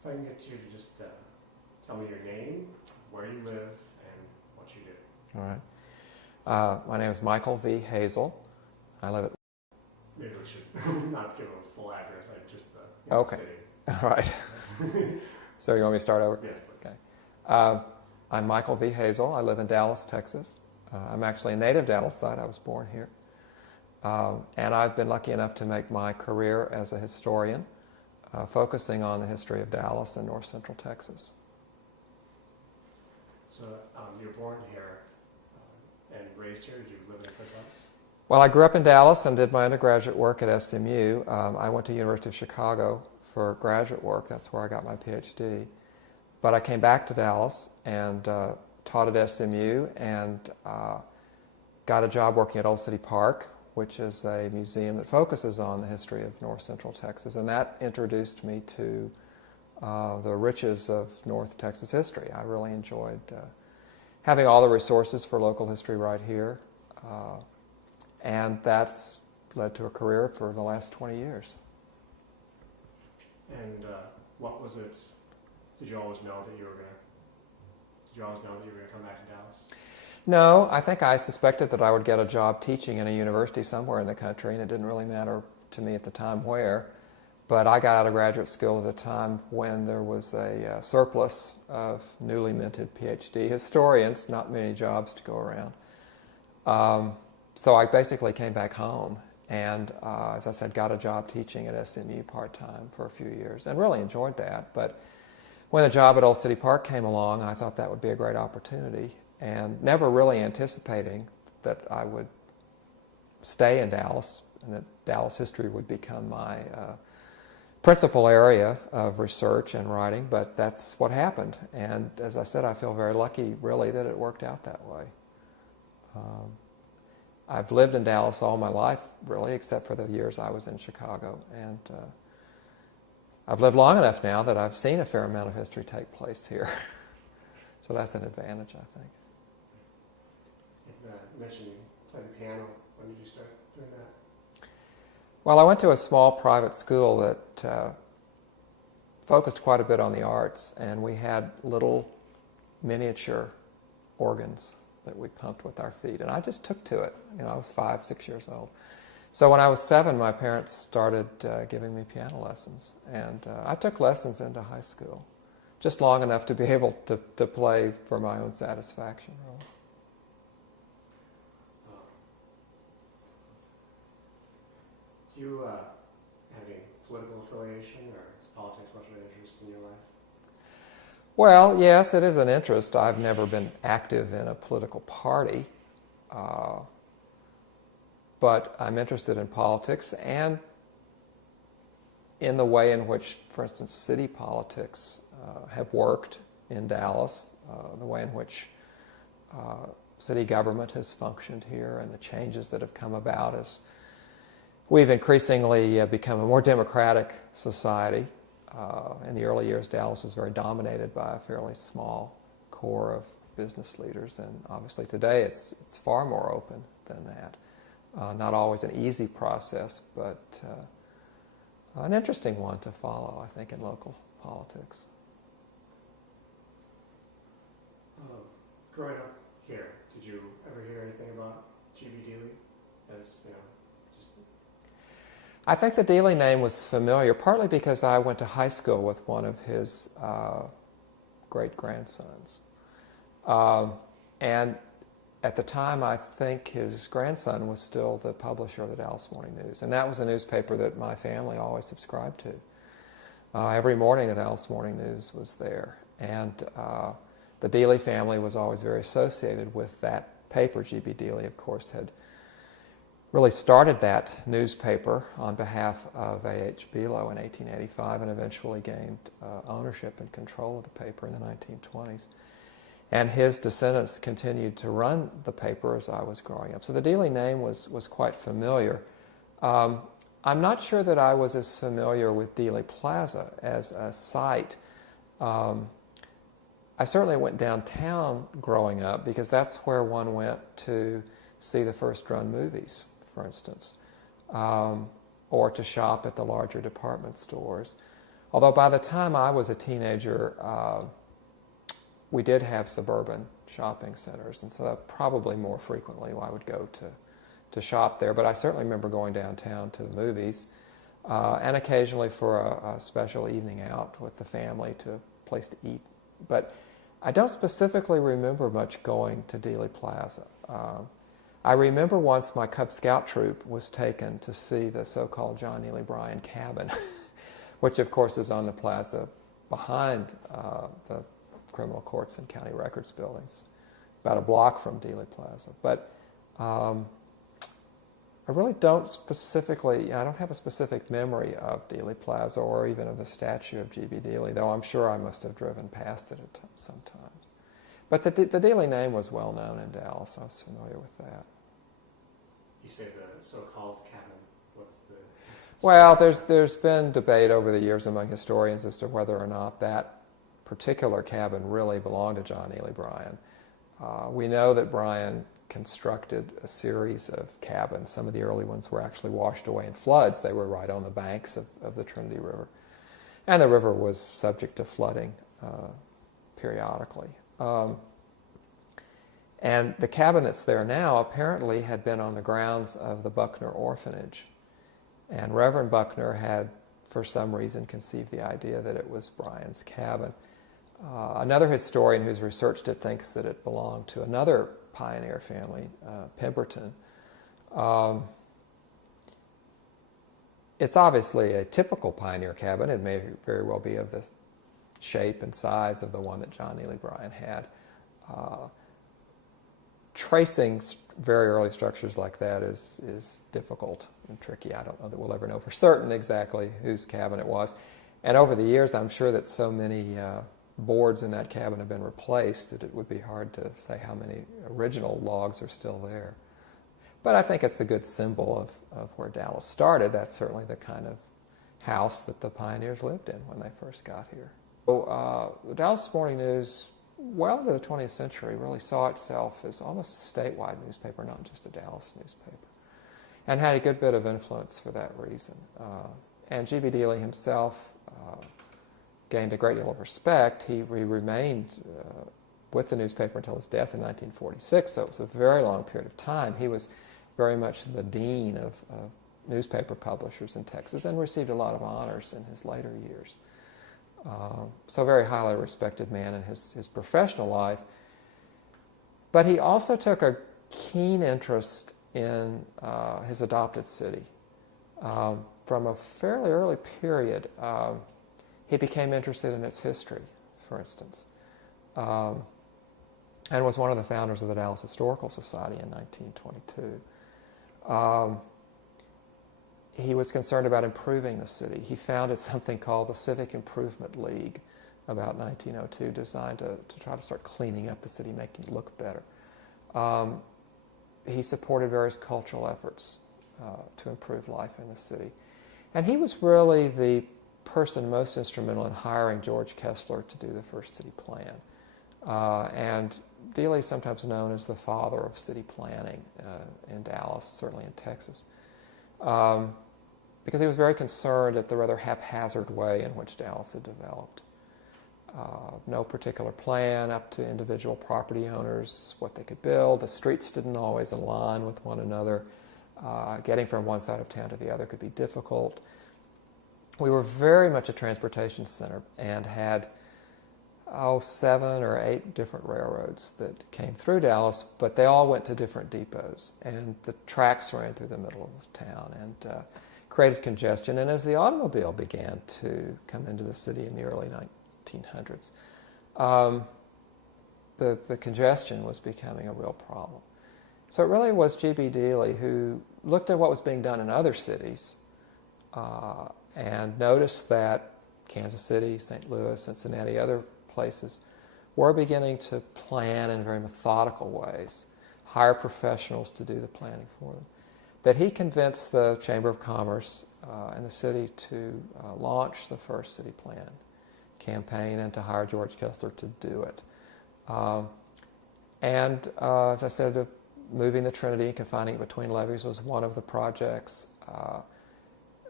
If I can get you to just tell me your name, where you live, and what you do. All right. My name is Michael V. Hazel. I live at... Maybe we should not give a full address, just the Okay. city. All right. So you want me to start over? Yes, please. Okay. I'm Michael V. Hazel. I live in Dallas, Texas. I'm actually a native Dallasite. I was born here. And I've been lucky enough to make my career as a historian, focusing on the history of Dallas and north central Texas. So you were born here and raised here. Did you live in a place else? Well, I grew up in Dallas and did my undergraduate work at SMU. I went to University of Chicago for graduate work. That's where I got my PhD. But I came back to Dallas and taught at SMU and got a job working at Old City Park, which is a museum that focuses on the history of north central Texas. And that introduced me to the riches of North Texas history. I really enjoyed having all the resources for local history right here. And that's led to a career for the last 20 years. And what was it? Did you always know that you were going to come back to Dallas? No, I think I suspected that I would get a job teaching in a university somewhere in the country, and it didn't really matter to me at the time where. But I got out of graduate school at a time when there was a surplus of newly minted PhD historians, not many jobs to go around. So I basically came back home and, as I said, got a job teaching at SMU part-time for a few years and really enjoyed that. But when the job at Old City Park came along, I thought that would be a great opportunity, and never really anticipating that I would stay in Dallas and that Dallas history would become my principal area of research and writing, but that's what happened. And as I said, I feel very lucky, really, that it worked out that way. I've lived in Dallas all my life, really, except for the years I was in Chicago. And I've lived long enough now that I've seen a fair amount of history take place here. So that's an advantage, I think. You mentioned you play the piano. When did you start doing that? Well, I went to a small private school that focused quite a bit on the arts, and we had little miniature organs that we pumped with our feet, and I just took to it. You know, I was 5, 6 years old. So when I was 7, my parents started giving me piano lessons, and I took lessons into high school, just long enough to be able to play for my own satisfaction, really. Do you have any political affiliation, or is politics much of an interest in your life? Well, yes, it is an interest. I've never been active in a political party, but I'm interested in politics and in the way in which, for instance, city politics have worked in Dallas, the way in which city government has functioned here, and the changes that have come about as we've increasingly become a more democratic society. In the early years, Dallas was very dominated by a fairly small core of business leaders, and obviously today it's far more open than that. Not always an easy process, but an interesting one to follow, I think, in local politics. Growing up here, did you ever hear anything about G.B. Dealey? As you know, just I think the Dealey name was familiar, partly because I went to high school with one of his great-grandsons. And at the time, I think his grandson was still the publisher of the Dallas Morning News. And that was a newspaper that my family always subscribed to. Every morning, the Dallas Morning News was there. And the Dealey family was always very associated with that paper. G.B. Dealey, of course, had really started that newspaper on behalf of A.H. Below in 1885 and eventually gained ownership and control of the paper in the 1920s. And his descendants continued to run the paper as I was growing up. So the Dealey name was quite familiar. I'm not sure that I was as familiar with Dealey Plaza as a site. I certainly went downtown growing up because that's where one went to see the first run movies, for instance, or to shop at the larger department stores. Although by the time I was a teenager, we did have suburban shopping centers, and so that probably more frequently I would go to shop there. But I certainly remember going downtown to the movies, and occasionally for a special evening out with the family to a place to eat. But I don't specifically remember much going to Dealey Plaza. I remember once my Cub Scout troop was taken to see the so-called John Neely Bryan cabin, which of course is on the plaza behind the criminal courts and county records buildings, about a block from Dealey Plaza. But I really don't specifically, I don't have a specific memory of Dealey Plaza or even of the statue of G.B. Dealey, though I'm sure I must have driven past it sometimes. But the Dealey name was well known in Dallas. I was familiar with that. You say the so-called cabin. What's the... Well, there's been debate over the years among historians as to whether or not that particular cabin really belonged to John Neely Bryan. We know that Bryan constructed a series of cabins. Some of the early ones were actually washed away in floods. They were right on the banks of the Trinity River. And the river was subject to flooding periodically. And the cabin that's there now apparently had been on the grounds of the Buckner Orphanage. And Reverend Buckner had, for some reason, conceived the idea that it was Bryan's cabin. Another historian who's researched it thinks that it belonged to another pioneer family, Pemberton. It's obviously a typical pioneer cabin. It may very well be of the shape and size of the one that John Neely Bryan had. Tracing very early structures like that is difficult and tricky. I don't know that we'll ever know for certain exactly whose cabin it was. And over the years, I'm sure that so many boards in that cabin have been replaced that it would be hard to say how many original logs are still there. But I think it's a good symbol of where Dallas started. That's certainly the kind of house that the pioneers lived in when they first got here. So, the Dallas Morning News, well into the 20th century, really saw itself as almost a statewide newspaper, not just a Dallas newspaper, and had a good bit of influence for that reason. And G.B. Dealey himself gained a great deal of respect. He remained with the newspaper until his death in 1946, so it was a very long period of time. He was very much the dean of newspaper publishers in Texas and received a lot of honors in his later years. So a very highly respected man in his professional life. But he also took a keen interest in his adopted city. From a fairly early period, he became interested in its history, for instance, and was one of the founders of the Dallas Historical Society in 1922. He was concerned about improving the city. He founded something called the Civic Improvement League about 1902, designed to try to start cleaning up the city, making it look better. He supported various cultural efforts to improve life in the city. And he was really the person most instrumental in hiring George Kessler to do the first city plan. And Dealey is sometimes known as the father of city planning in Dallas, certainly in Texas. Because he was very concerned at the rather haphazard way in which Dallas had developed. No particular plan up to individual property owners, what they could build. The streets didn't always align with one another. Getting from one side of town to the other could be difficult. We were very much a transportation center and had 7 or 8 different railroads that came through Dallas, but they all went to different depots, and the tracks ran through the middle of the town and created congestion. And as the automobile began to come into the city in the early 1900s, the congestion was becoming a real problem. So it really was G.B. Dealey who looked at what was being done in other cities and noticed that Kansas City, St. Louis, Cincinnati, other places were beginning to plan in very methodical ways, hire professionals to do the planning for them, that he convinced the Chamber of Commerce and the city to launch the first city plan campaign and to hire George Kessler to do it. As I said, moving the Trinity and confining it between levees was one of the projects.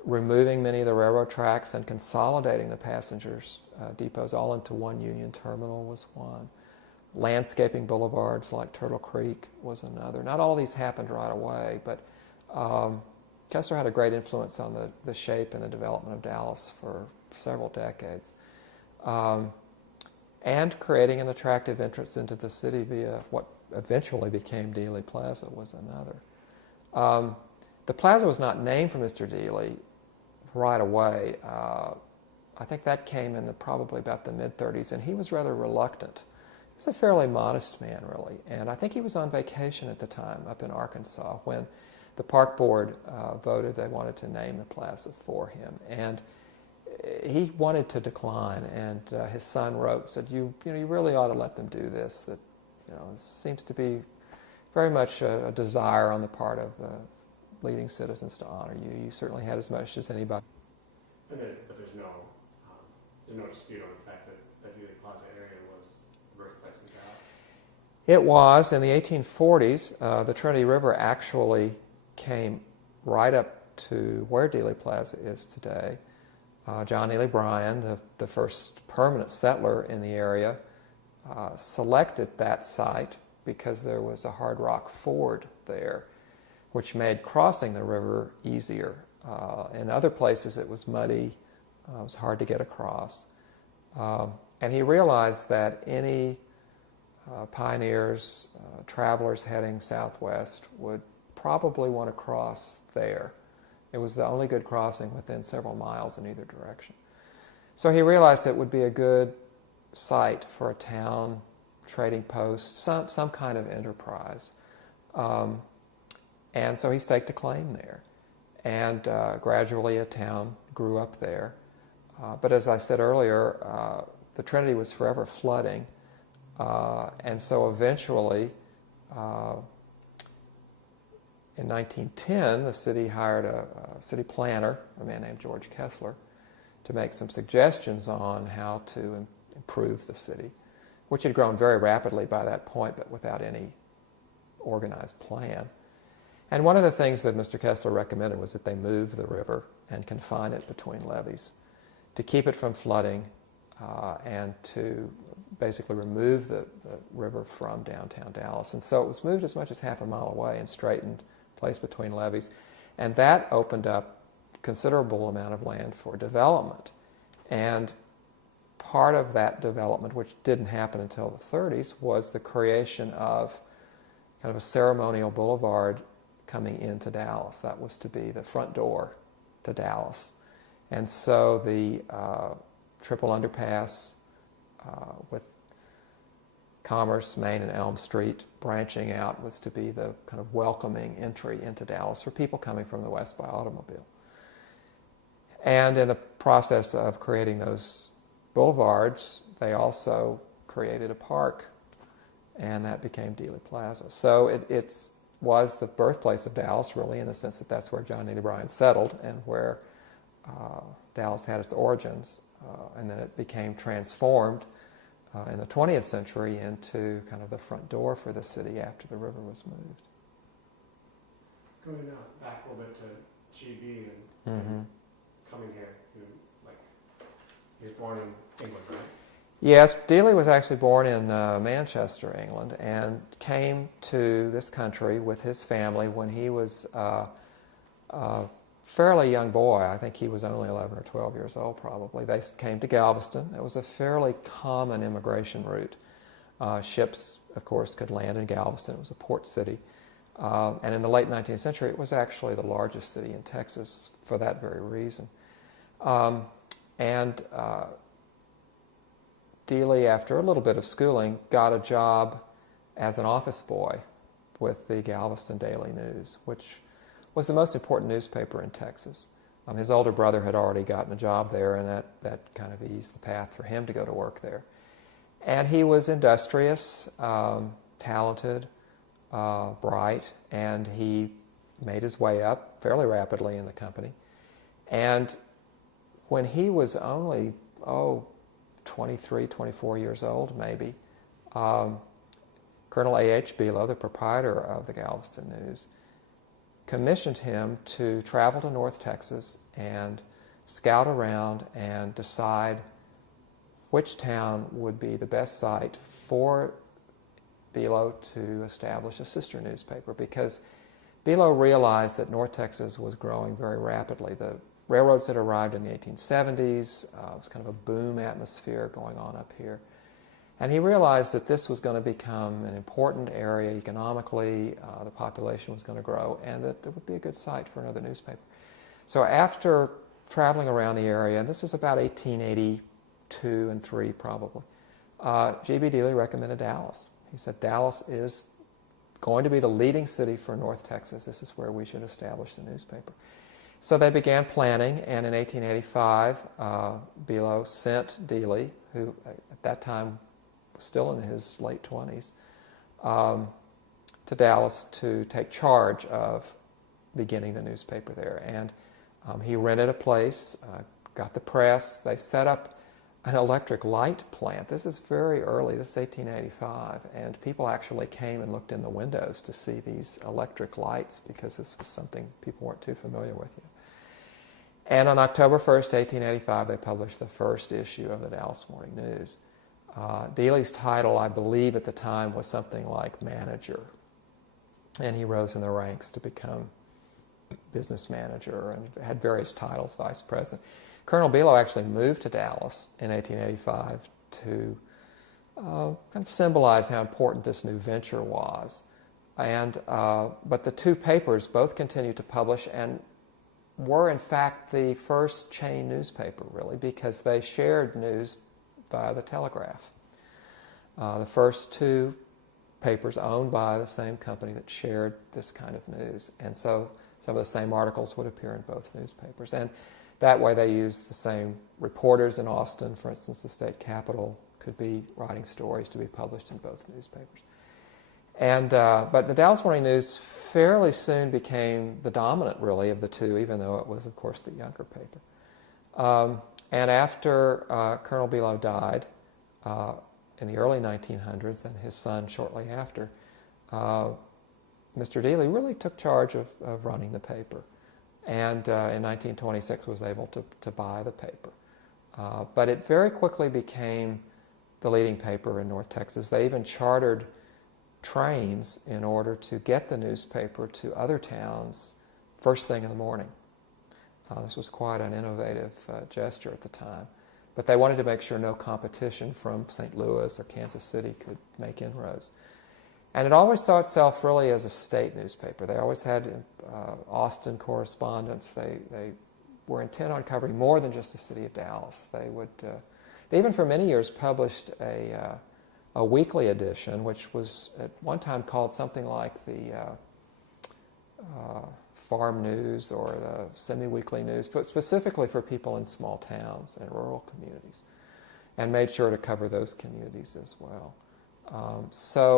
removing many of the railroad tracks and consolidating the passengers depots all into one Union terminal was one. Landscaping boulevards like Turtle Creek was another. Not all these happened right away, but Kessler had a great influence on the shape and the development of Dallas for several decades. And creating an attractive entrance into the city via what eventually became Dealey Plaza was another. The plaza was not named for Mr. Dealey right away. I think that came in probably about the mid-30s, and he was rather reluctant. He was a fairly modest man, really, and I think he was on vacation at the time up in Arkansas when the park board voted they wanted to name the plaza for him. And he wanted to decline, and his son wrote, said, you really ought to let them do this. That, it seems to be very much a desire on the part of leading citizens to honor you. You certainly had as much as anybody. But there's no dispute on the fact that the Dealey Plaza area was the birthplace of Dallas. It was. In the 1840s, the Trinity River actually came right up to where Dealey Plaza is today. John Neely Bryan, the first permanent settler in the area, selected that site because there was a hard rock ford there, which made crossing the river easier. In other places it was muddy, it was hard to get across. And he realized that any pioneers, travelers heading southwest would probably want to cross there. It was the only good crossing within several miles in either direction. So he realized it would be a good site for a town, trading post, some kind of enterprise. And so he staked a claim there. And gradually a town grew up there. But as I said earlier, the Trinity was forever flooding. And so eventually, in 1910, the city hired a city planner, a man named George Kessler, to make some suggestions on how to improve the city, which had grown very rapidly by that point, but without any organized plan. And one of the things that Mr. Kessler recommended was that they move the river and confine it between levees to keep it from flooding and to basically remove the river from downtown Dallas. And so it was moved as much as half a mile away and straightened, placed between levees. And that opened up a considerable amount of land for development. And part of that development, which didn't happen until the 30s, was the creation of kind of a ceremonial boulevard coming into Dallas. That was to be the front door to Dallas. And so the triple underpass with Commerce, Main, and Elm Street branching out was to be the kind of welcoming entry into Dallas for people coming from the west by automobile. And in the process of creating those boulevards, they also created a park, and that became Dealey Plaza. So it was the birthplace of Dallas, really, in the sense that that's where John Neely Bryan settled and where Dallas had its origins. And then it became transformed in the 20th century into kind of the front door for the city after the river was moved. Going back a little bit to GB and coming here, he was born in England, right? Yes, Dealey was actually born in Manchester, England, and came to this country with his family when he was a fairly young boy. I think he was only 11 or 12 years old, probably. They came to Galveston. It was a fairly common immigration route. Ships, of course, could land in Galveston. It was a port city. And in the late 19th century, it was actually the largest city in Texas for that very reason. Dealey, after a little bit of schooling, got a job as an office boy with the Galveston Daily News, which was the most important newspaper in Texas. His older brother had already gotten a job there, and that kind of eased the path for him to go to work there. And he was industrious, talented, bright, and he made his way up fairly rapidly in the company. And when he was only, 23, 24 years old, maybe, Colonel A.H. Below, the proprietor of the Galveston News, commissioned him to travel to North Texas and scout around and decide which town would be the best site for Bealo to establish a sister newspaper, because Bealo realized that North Texas was growing very rapidly. The railroads had arrived in the 1870s. It was kind of a boom atmosphere going on up here. And he realized that this was going to become an important area economically, the population was going to grow, and that there would be a good site for another newspaper. So after traveling around the area, and this was about 1882 and 3 probably, G.B. Dealey recommended Dallas. He said, Dallas is going to be the leading city for North Texas. This is where we should establish the newspaper. So they began planning, and in 1885, Bealo sent Dealey, who at that time was still in his late 20s, to Dallas to take charge of beginning the newspaper there. And he rented a place, got the press. They set up an electric light plant. This is very early. This is 1885, and people actually came and looked in the windows to see these electric lights, because this was something people weren't too familiar with yet. And on October 1st, 1885, they published the first issue of the Dallas Morning News. Dealey's title, I believe at the time, was something like manager, and he rose in the ranks to become business manager and had various titles, vice president. Colonel Bealo actually moved to Dallas in 1885 to kind of symbolize how important this new venture was. And but the two papers both continued to publish and were in fact the first chain newspaper, really, because they shared news via the telegraph. The first two papers owned by the same company that shared this kind of news, and so some of the same articles would appear in both newspapers. And that way they used the same reporters in Austin. For instance, the state capitol could be writing stories to be published in both newspapers. And but the Dallas Morning News fairly soon became the dominant, really, of the two, even though it was, of course, the younger paper. And after Colonel Bealo died in the early 1900s, and his son shortly after, Mr. Dealey really took charge of running the paper, and in 1926 was able to buy the paper. But it very quickly became the leading paper in North Texas. They even chartered trains in order to get the newspaper to other towns first thing in the morning. This was quite an innovative gesture at the time. But they wanted to make sure no competition from St. Louis or Kansas City could make inroads. And it always saw itself really as a state newspaper. They always had Austin correspondents. They were intent on covering more than just the city of Dallas. They even for many years published a weekly edition, which was at one time called something like the Farm News or the Semi-Weekly News, but specifically for people in small towns and rural communities, and made sure to cover those communities as well. So